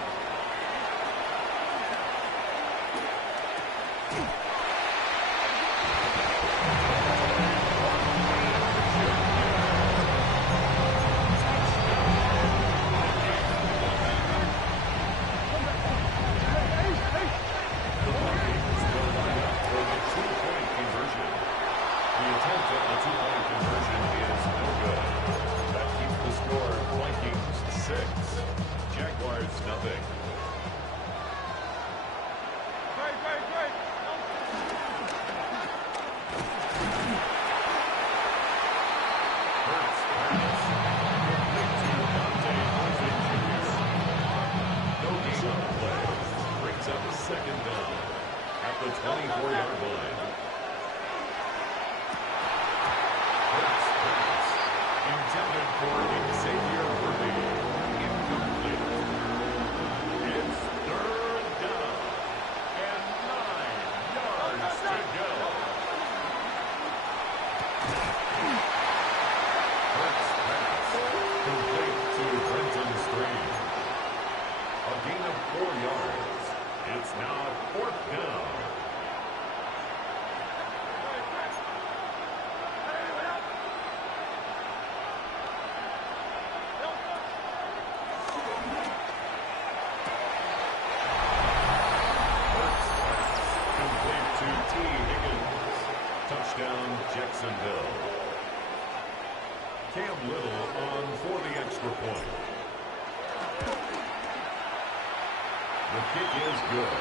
24-yard line. First pass intended for Xavier Worthy. Incomplete. It's third down and 9 yards to go. First pass complete to Brenton Strange. A gain of 4 yards. It's now fourth down. Touchdown, Jacksonville. Cam Little on for the extra point. The kick is good.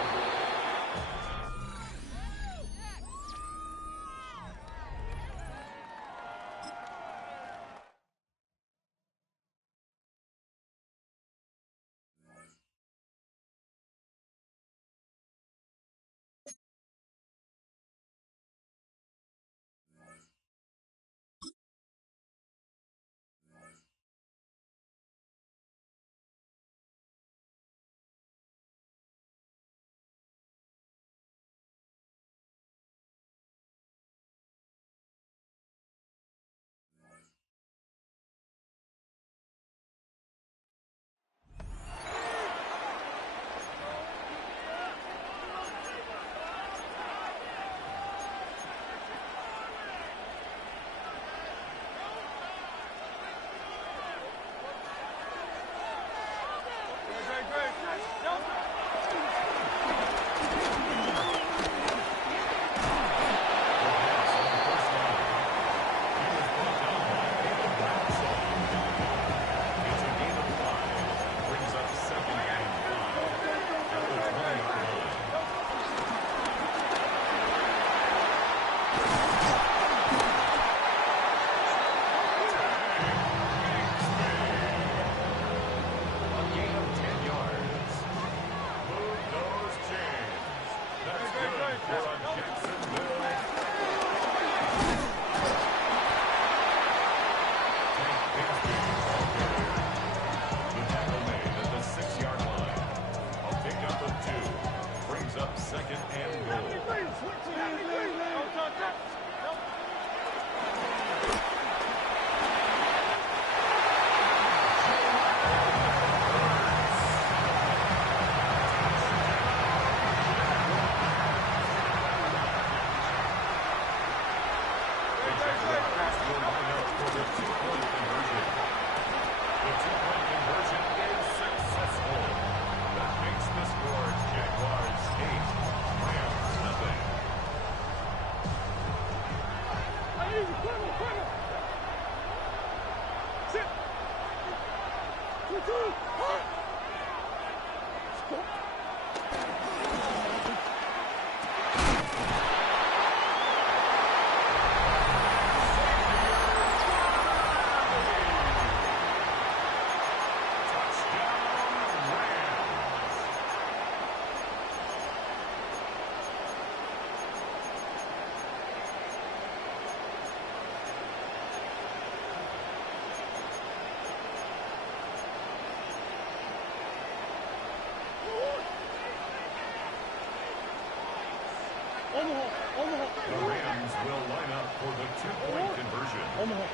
The Rams will line up for the two-point conversion. Omaha.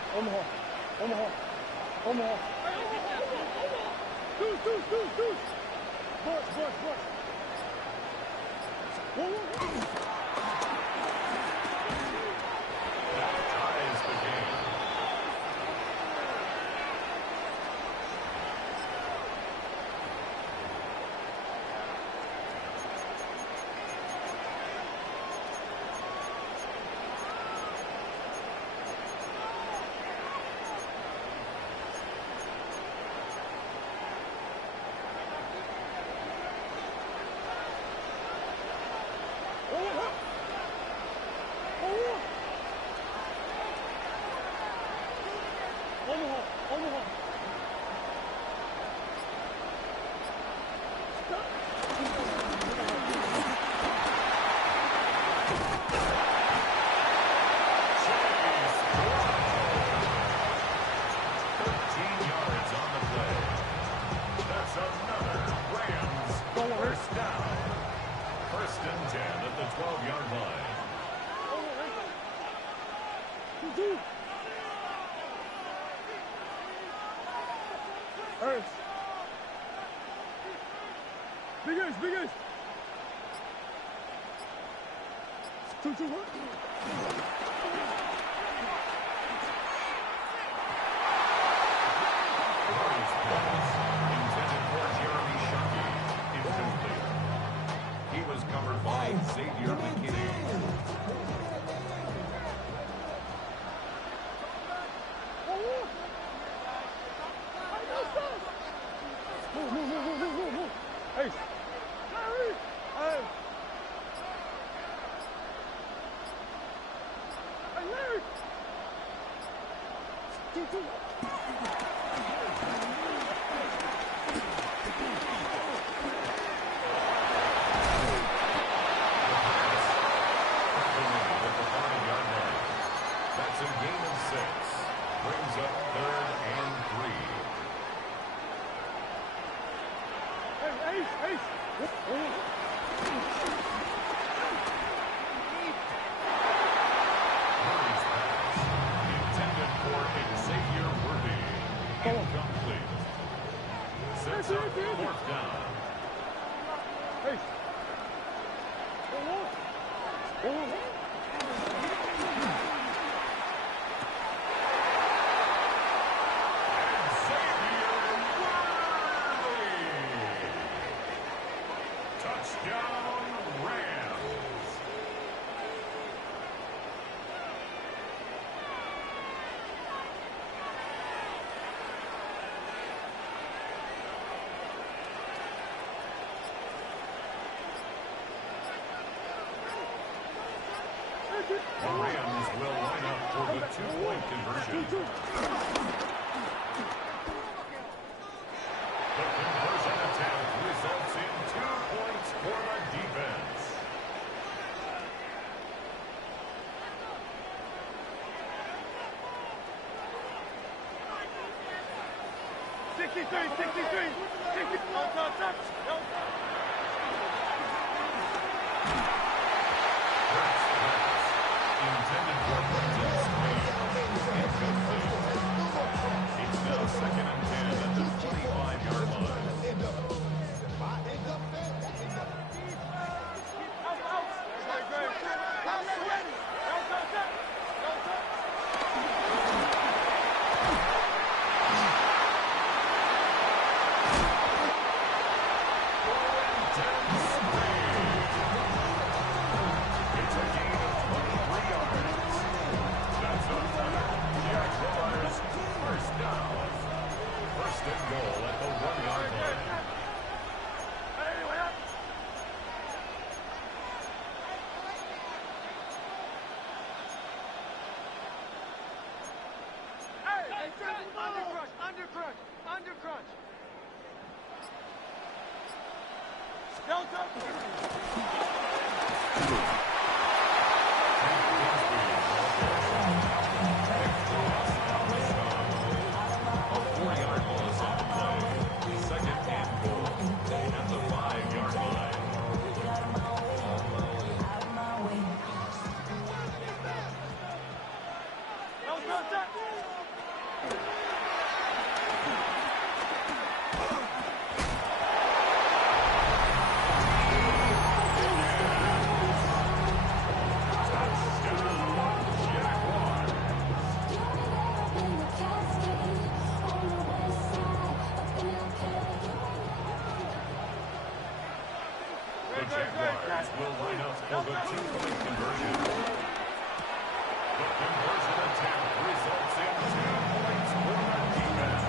Deuce. Bush. That ties the game. Ace. Big Ace, Big Ace. 2-2-1. Covered by Xavier McKinney. Hey! Hey! That's a gain of 6. Brings up 3rd and 3. Hey, Ace! Ace! Murray's pass, intended for Xavier Worthy. Incomplete. Sets up 4th down. Hey! Touchdown, Rams. The Rams will line up for the 2-point conversion. The conversion attempt results in 2 points for the defense. 63. Touch. Intended for Brenton Smith. Incomplete. It's now 2nd and 10 at the 25-yard line. It's a gain of 23 yards. That's a Jaguars first down. 1st and goal at the 1-yard line. Under crunch. Delta. A 4-yard ball is on the play. 2nd and goal at the 5-yard line. The Jaguars will line up for the 2-point conversion. The conversion attempt results in 2 points for the defense.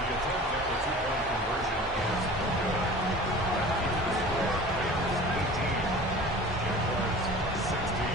The attempt at the 2-point conversion is no good. That keeps the score Rams 18, Jaguars 16.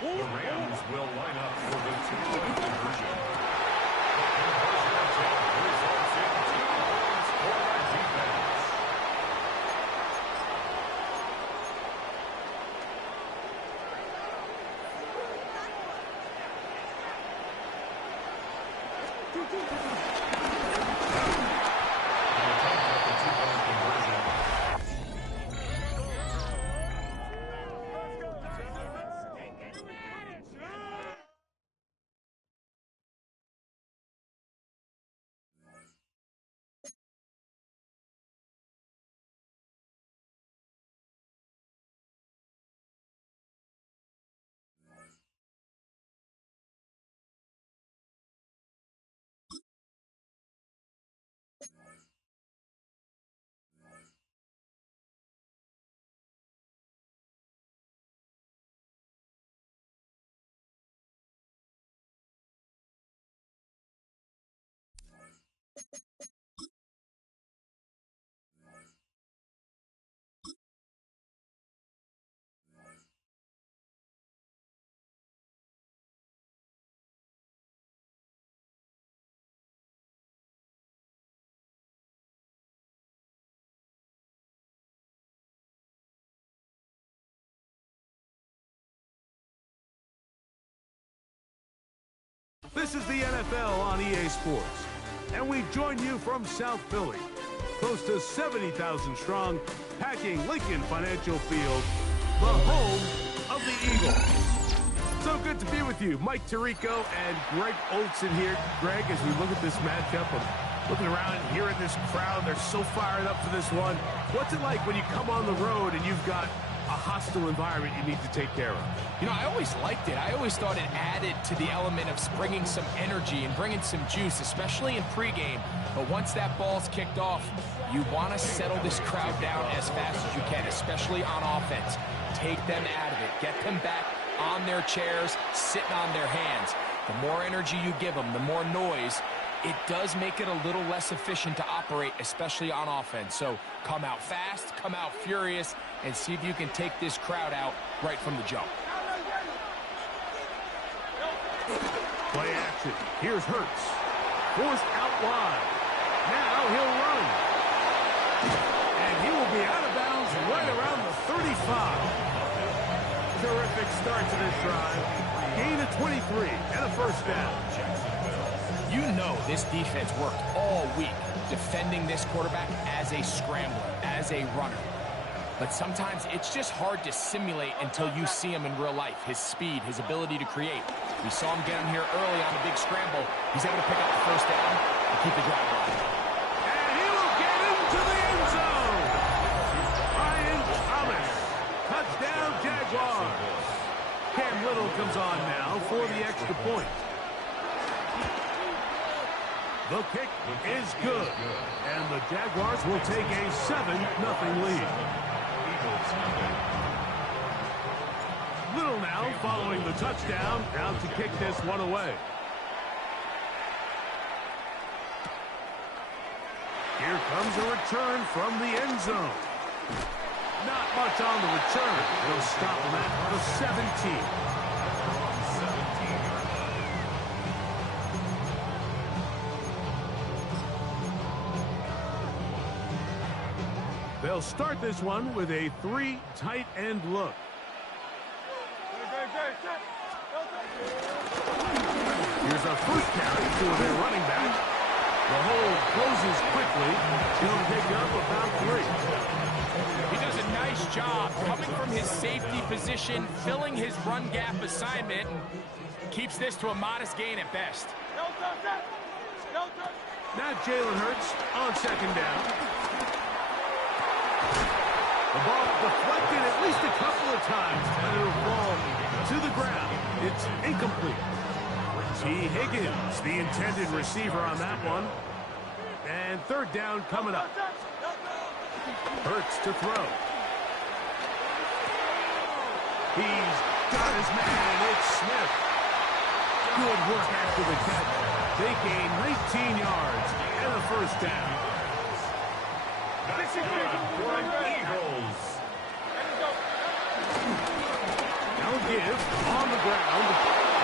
The Rams will line up for the two-point conversion. The conversion attempt results in 2 points for our defense. The attempt at the two-point conversion. This is the NFL on EA Sports, and we join you from South Philly, close to 70,000 strong, packing Lincoln Financial Field, the home of the Eagles. So good to be with you, Mike Tirico and Greg Olson here. Greg, as we look at this matchup, I'm looking around and hearing this crowd. They're so fired up for this one. What's it like when you come on the road and you've got a hostile environment you need to take care of? You know, I always liked it. I always thought it added to the element of bringing some energy and bringing some juice, especially in pregame. But once that ball's kicked off, you want to settle this crowd down as fast as you can, especially on offense. Take them out of it. Get them back on their chairs, sitting on their hands. The more energy you give them, the more noise, it does make it a little less efficient to operate, especially on offense. So come out fast, come out furious, and see if you can take this crowd out right from the jump. Play action. Here's Hurts. Forced out wide. Now he'll run. And he will be out of bounds right around the 35. Terrific start to this drive. Gain of 23 and a first down. You know this defense worked all week defending this quarterback as a scrambler, as a runner. But sometimes it's just hard to simulate until you see him in real life. His speed, his ability to create. We saw him get him here early on the big scramble. He's able to pick up the first down and keep the drive alive. And he will get into the end zone. Ryan Thomas. Touchdown, Jaguars. Cam Little comes on now for the extra point. The kick is good, and the Jaguars will take a 7-0 lead. Little now following the touchdown, out to kick this one away. Here comes a return from the end zone. Not much on the return. It'll stop him at the 17. They'll start this one with a 3 tight end look. Here's a first carry to their running back. The hole closes quickly. He'll pick up about 3. He does a nice job coming from his safety position, filling his run gap assignment, and keeps this to a modest gain at best. Now Jalen Hurts on second down. The ball deflected at least a couple of times, but it'll fall to the ground. It's incomplete. T. Higgins, the intended receiver on that one. And third down coming up. Hurts to throw. He's got his man. It's Smith. Good work after the catch. They gain 19 yards and a first down. Eagles. Now give on the ground,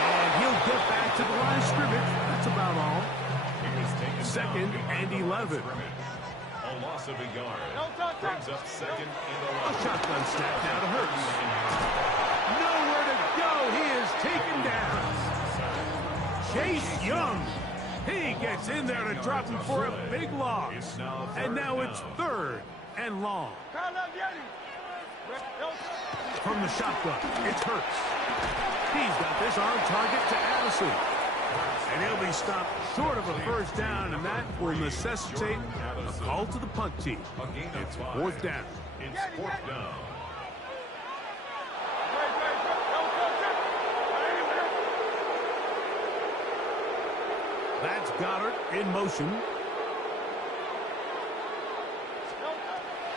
and he'll get back to the line of scrimmage. That's about all. Second and 11. A loss of a yard. Brings up second and A 11. shotgun snap now to Hurts. Nowhere to go. He is taken down. Chase Young. He gets in there to drop him for a big loss. And now it's third and long. From the shotgun, it's Hurts. He's got this on target to Addison. And he'll be stopped short of a first down, and that will necessitate a call to the punt team. It's fourth down. It's fourth down. That's Goddard in motion.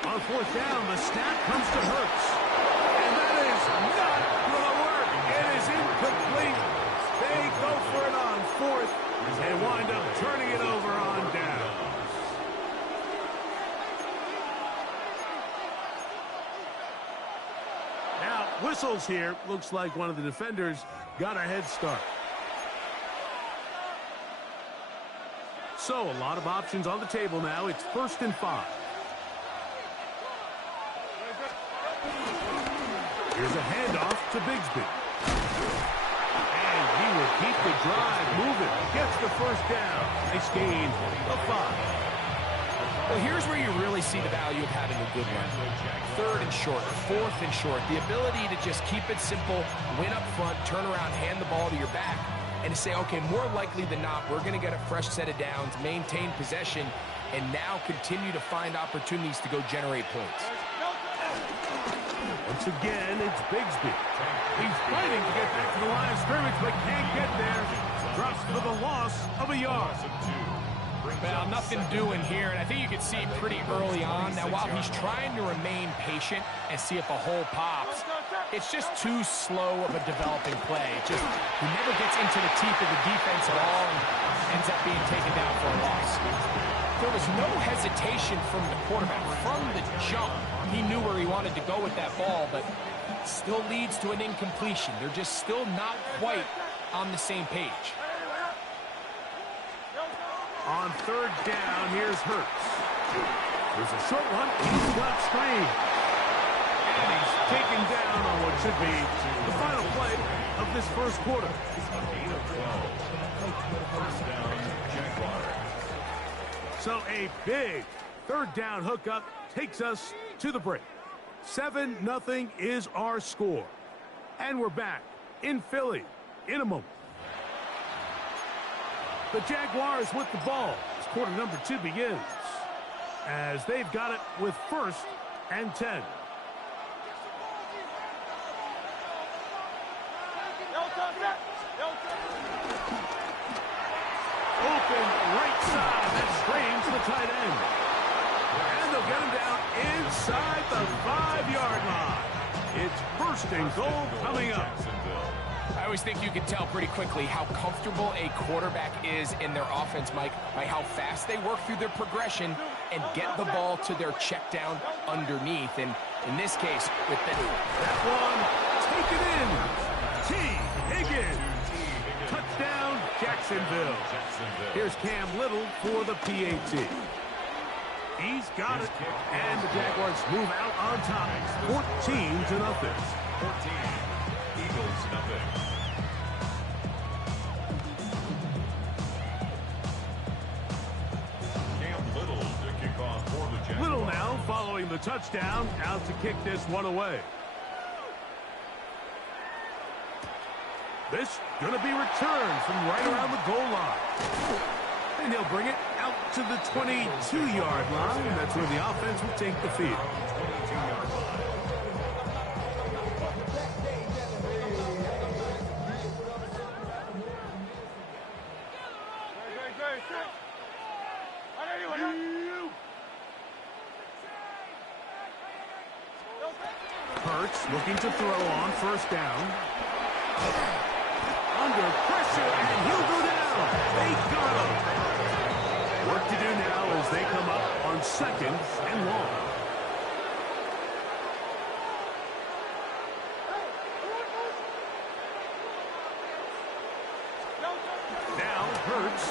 On fourth down, the snap comes to Hurts. And that is not going to work. It is incomplete. They go for it on fourth and wind up turning it over on down. Now, whistles here. Looks like one of the defenders got a head start. So, a lot of options on the table now. It's 1st and 5. Here's a handoff to Bigsby. And he will keep the drive moving. Gets the first down. Nice gain of 5. Well, here's where you really see the value of having a good run. 3rd and short, 4th and short. The ability to just keep it simple, win up front, turn around, hand the ball to your back, and to say, okay, more likely than not, we're going to get a fresh set of downs, maintain possession, and now continue to find opportunities to go generate points. Once again, it's Bigsby. He's fighting to get back to the line of scrimmage, but can't get there. Drops for the loss of a yard. Well, nothing doing here, and I think you can see pretty early on. Now, while he's trying to remain patient and see if a hole pops, it's just too slow of a developing play. Just, he never gets into the teeth of the defense at all and ends up being taken down for a loss. There was no hesitation from the quarterback. From the jump, he knew where he wanted to go with that ball, but still leads to an incompletion. They're just still not quite on the same page. On third down, here's Hurts. There's a short one. He's got screen. And he's taken down on what should be the final play of this first quarter. So a big third down hookup takes us to the break. 7-0 is our score. And we're back in Philly in a moment. The Jaguars with the ball as quarter number 2 begins. As they've got it with 1st and 10. Open right side. That screams the tight end. And they'll get him down inside the 5-yard line. It's 1st and goal coming up. I always think you can tell pretty quickly how comfortable a quarterback is in their offense, Mike, by how fast they work through their progression and get the ball to their check down underneath. And in this case, with that one, take it in. T. Higgins. Touchdown, Jacksonville. Here's Cam Little for the PAT. He's got it. And the Jaguars move out on top. 14-0. 14. Eagles, nothing. Cam Little to kick off for the Jaguars. Little now following the touchdown. Out to kick this one away. This going to be returned from right around the goal line. And he'll bring it out to the 22-yard line. That's where the offense will take the field. 22-yard line. Hurts looking to throw on first down. Under pressure, and he'll go down. They got him. Work to do now as they come up on 2nd and long. Now Hurts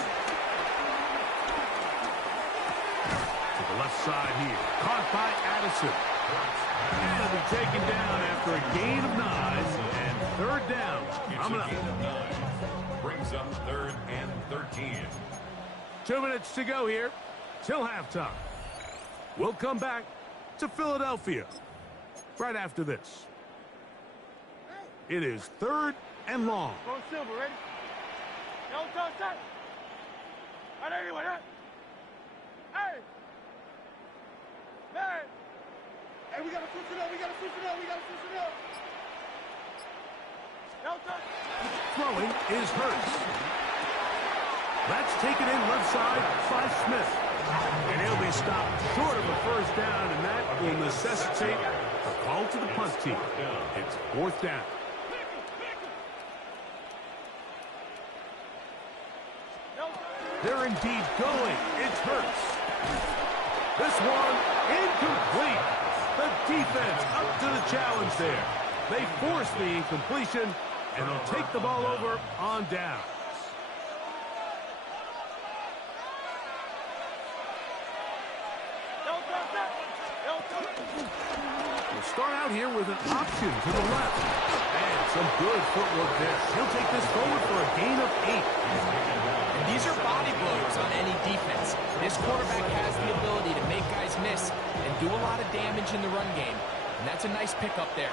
to the left side here. Caught by Addison. And he'll be taken down after a gain of 9 and 3rd down. It's a gain of 9. Brings up 3rd and 13. 2 minutes to go here till halftime. We'll come back to Philadelphia right after this. It is 3rd and long. Go Silver, ready? No, touch that. Anyway, hey! Man! Hey, we gotta switch it up, we gotta switch it up, we gotta switch it up. No, touch. Throwing is Hurts. That's taken in left side by Smith. And he'll be stopped short of a first down, and that will necessitate a call to the punt team. It's 4th down. They're indeed going. It's Hurts. This one incomplete. The defense up to the challenge there. They force the incompletion, and they'll take the ball over on down. We'll start out here with an option to the left. And some good footwork there. He'll take this forward for a gain of 8. And these are body blows on any defense. This quarterback has the ability to make guys miss and do a lot of damage in the run game. And that's a nice pickup there.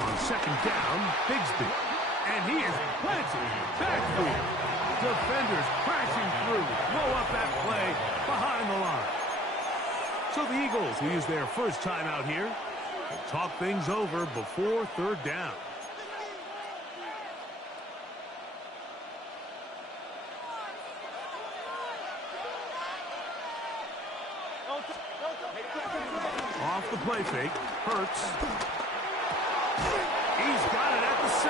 On 2nd down, Bigsby. And he is planted backfield. Defenders crashing through. Blow up that play behind the line. So the Eagles will use their first time out here and talk things over before 3rd down. Off the play fake, Hurts. He's got it at the 7.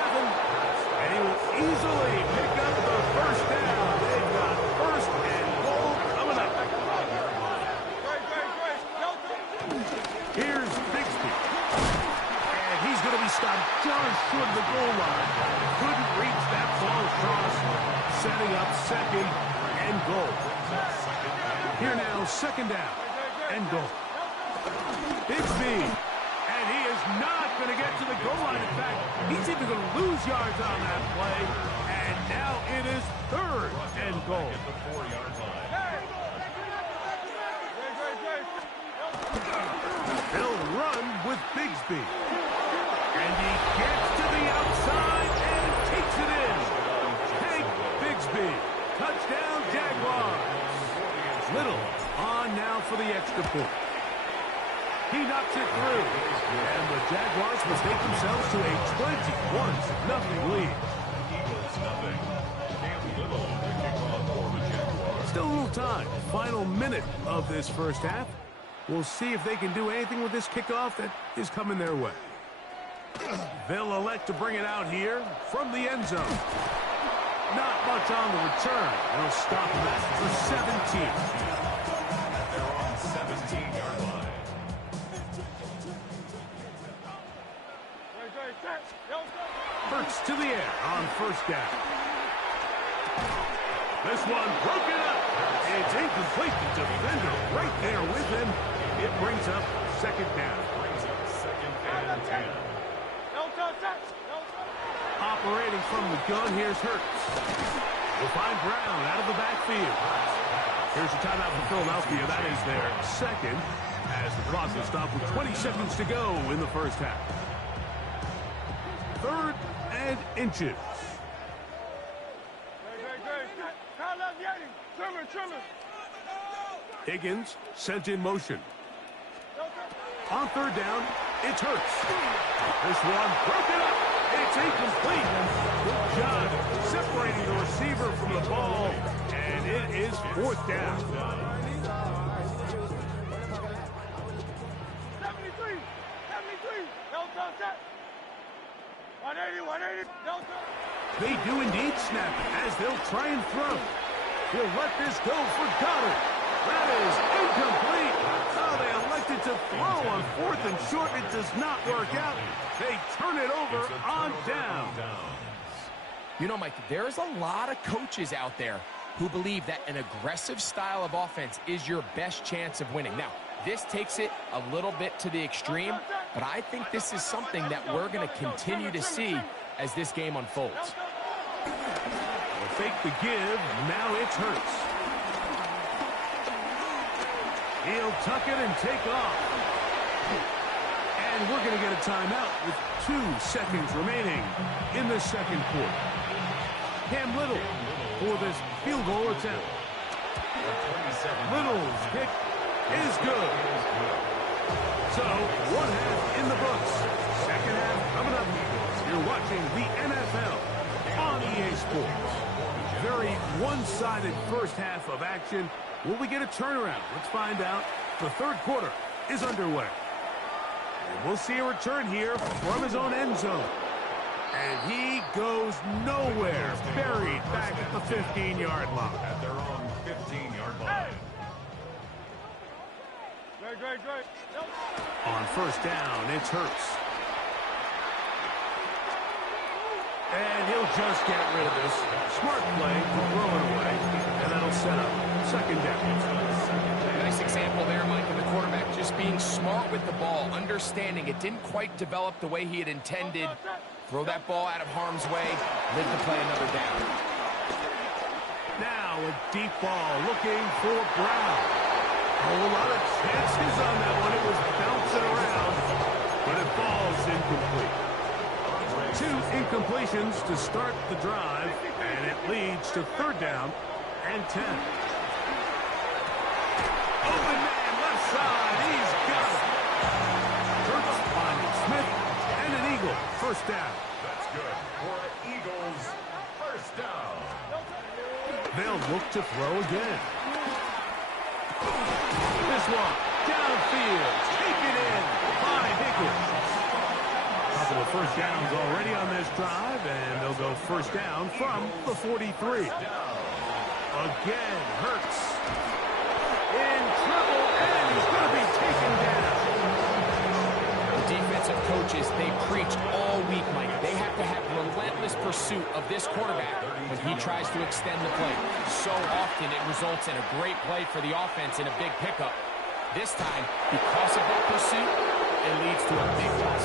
And he will easily pick up the first down. They've got 1st and goal coming up. Here's Bigsby. And he's going to be stopped just short of the goal line. Couldn't reach that ball across. Setting up 2nd and goal. Here now, 2nd down and goal. Bigsby. And he is not going to get to the goal line. In fact, he's even going to lose yards on that play. And now it is 3rd and goal. At the 4-yard line. They'll run with Bigsby. And he gets to the outside and takes it in. Hank Bigsby. Touchdown, Jaguars. Little on now for the extra point. He knocks it through. And the Jaguars will take themselves to a 21-0 lead. Eagles, nothing. Cam Little to kick off for the Jaguars. Still a little time. Final minute of this first half. We'll see if they can do anything with this kickoff that is coming their way. They'll elect to bring it out here from the end zone. Not much on the return. They'll stop that for 17. They're on 17-yard line. Hurts to the air on first down. This one broken up. It's incomplete. The defender right there with him. It brings up second down. Brings up second and 10. Operating from the gun, here's Hurts. We'll find Brown out of the backfield. Here's a timeout for Philadelphia. That is their second, as the clock will stop with 20 seconds to go in the first half. 3rd and inches. Higgins sent in motion. On 3rd down, it's Hurts. This one broken up. It's incomplete. Good job separating the receiver from the ball, and it is 4th down. 180. They do indeed snap it as they'll try and throw. He'll let this go for Goddard. That is incomplete. Oh, they elected to throw on 4th and short. It does not work out. They turn it over on down. You know, Mike, there's a lot of coaches out there who believe that an aggressive style of offense is your best chance of winning. Now, this takes it a little bit to the extreme, but I think this is something that we're going to continue to see as this game unfolds. They'll fake the give. Now it's Hurts. He'll tuck it and take off. And we're going to get a timeout with 2 seconds remaining in the second quarter. Cam Little for this field goal attempt. Little's kick is good. So, 1 half in the books. Second half coming up. You're watching the NFL on EA Sports. Very one-sided first half of action. Will we get a turnaround? Let's find out. The 3rd quarter is underway. And we'll see a return here from his own end zone. And he goes nowhere. Buried back at the 15-yard line. At their own 15-yard line. Great. On first down, it's Hurts. And he'll just get rid of this. Smart play to throw it away. And that'll set up second down. Nice example there, Mike, of the quarterback just being smart with the ball, understanding it didn't quite develop the way he had intended. Throw that ball out of harm's way, live to play another down. Now a deep ball looking for Brown. A whole lot of chances on that one. It was bouncing around, but it falls incomplete. 2 incompletions to start the drive, and it leads to 3rd down and 10. Open man, left side. He's got it. Hurts finding Smith, and an Eagle. First down. That's good for an Eagles first down. They'll look to throw again. This one, downfield, take it in by Higgins. Couple of first downs already on this drive, and they'll go first down from the 43. Again, Hurts in trouble, and he's going to be taken down. Defensive coaches, they preach all week, Mike. They have to have relentless pursuit of this quarterback when he tries to extend the play. So often it results in a great play for the offense and a big pickup. This time, because of that pursuit, it leads to a big loss.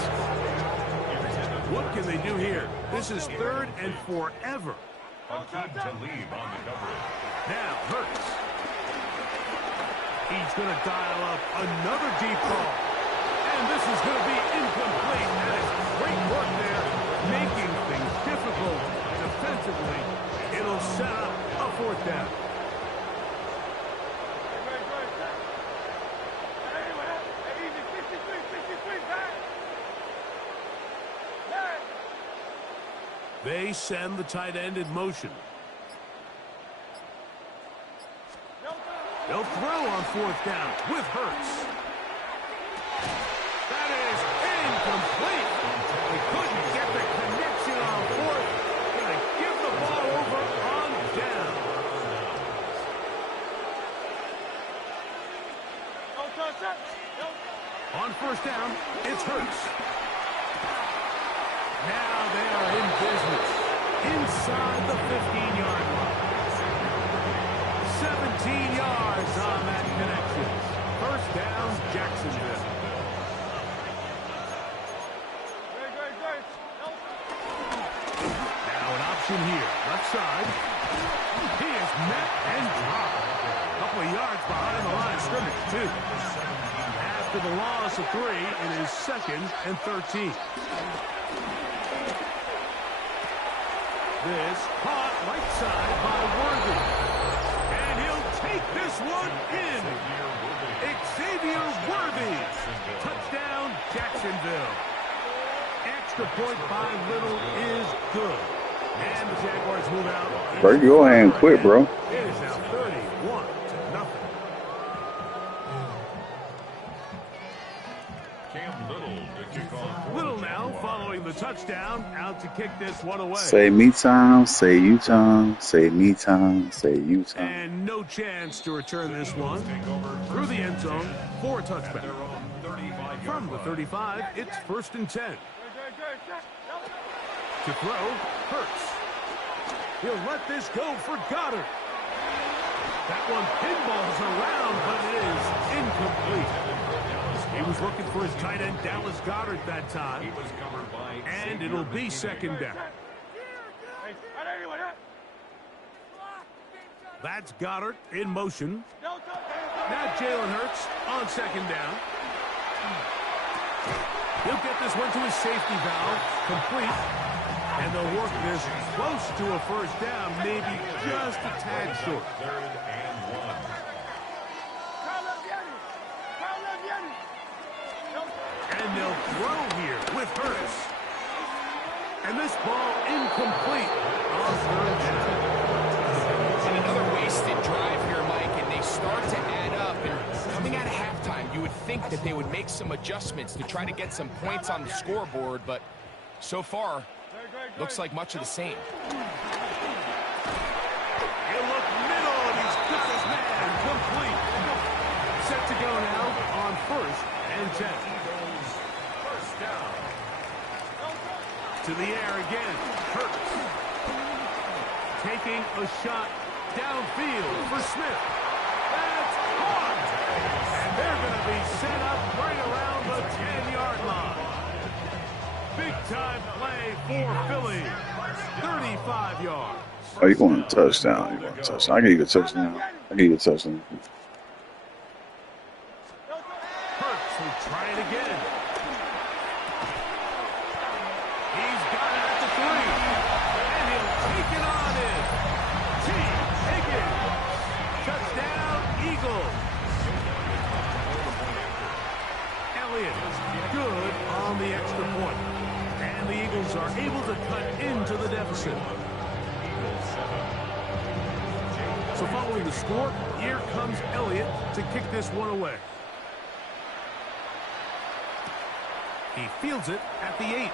What can they do here? This is 3rd and forever. A kid to leave on the coverage. Now, Hurts. He's going to dial up another deep ball. And this is going to be incomplete. That is great work there, making things difficult defensively. It'll set up a 4th down. They send the tight end in motion. They'll throw on 4th down with Hurts. That is incomplete. They couldn't get the connection on 4th. Gonna give the ball over first down. It's Hurts. Now they are in business inside the 15-yard line. 17 yards on that connection. First down, Jacksonville. Now an option here, left side. He is met and dropped. A couple of yards behind the line of scrimmage, too. After the loss of 3, it is 2nd and 13. This caught right side by Worthy. And he'll take this one in. Xavier Worthy. Touchdown, Jacksonville. Extra point by Little is good. And the Jaguars move out. Bro, go ahead and quit, bro. It is now 31-0. Cam Little to kick off. Little now following the touchdown, out to kick this one away. Say me time, say you time, say me time, say you time. And no chance to return this one through the end zone for a touchback. From the 35, it's 1st and 10. To throw, Hurts. He'll let this go for Goddard. That one pinballs around, but it is incomplete. He was looking for his tight end, Dallas Goddard, that time. And it'll be 2nd down. That's Goddard in motion. Now Jalen Hurts on 2nd down. He'll get this one to his safety valve, complete. And they'll work this close to a first down, maybe just a tad short. 3rd and 1. And they'll throw here with Hurts. And this ball incomplete on 3rd down. And another wasted drive here, Mike, and they start to add up. And coming out of halftime, you would think that they would make some adjustments to try to get some points on the scoreboard, but so far, looks like much of the same. He'll look middle, and he's got his man complete. Set to go now on 1st and 10. First down. To the air again, Hurts. Taking a shot downfield for Smith. That's caught. And they're going to be set up right around the 10-yard line. Big-time play for Philly. 35 yards. Oh, you want a touchdown. You want a touchdown. I can get a touchdown. I can get a touchdown. Hurts will try it again. He's got it at the 3. And he'll take it on in. T. Higgins. Touchdown, Eagles. Elliott is good on the extra point. And the Eagles are able to cut into the deficit. So following the score, here comes Elliott to kick this one away. He fields it at the 8.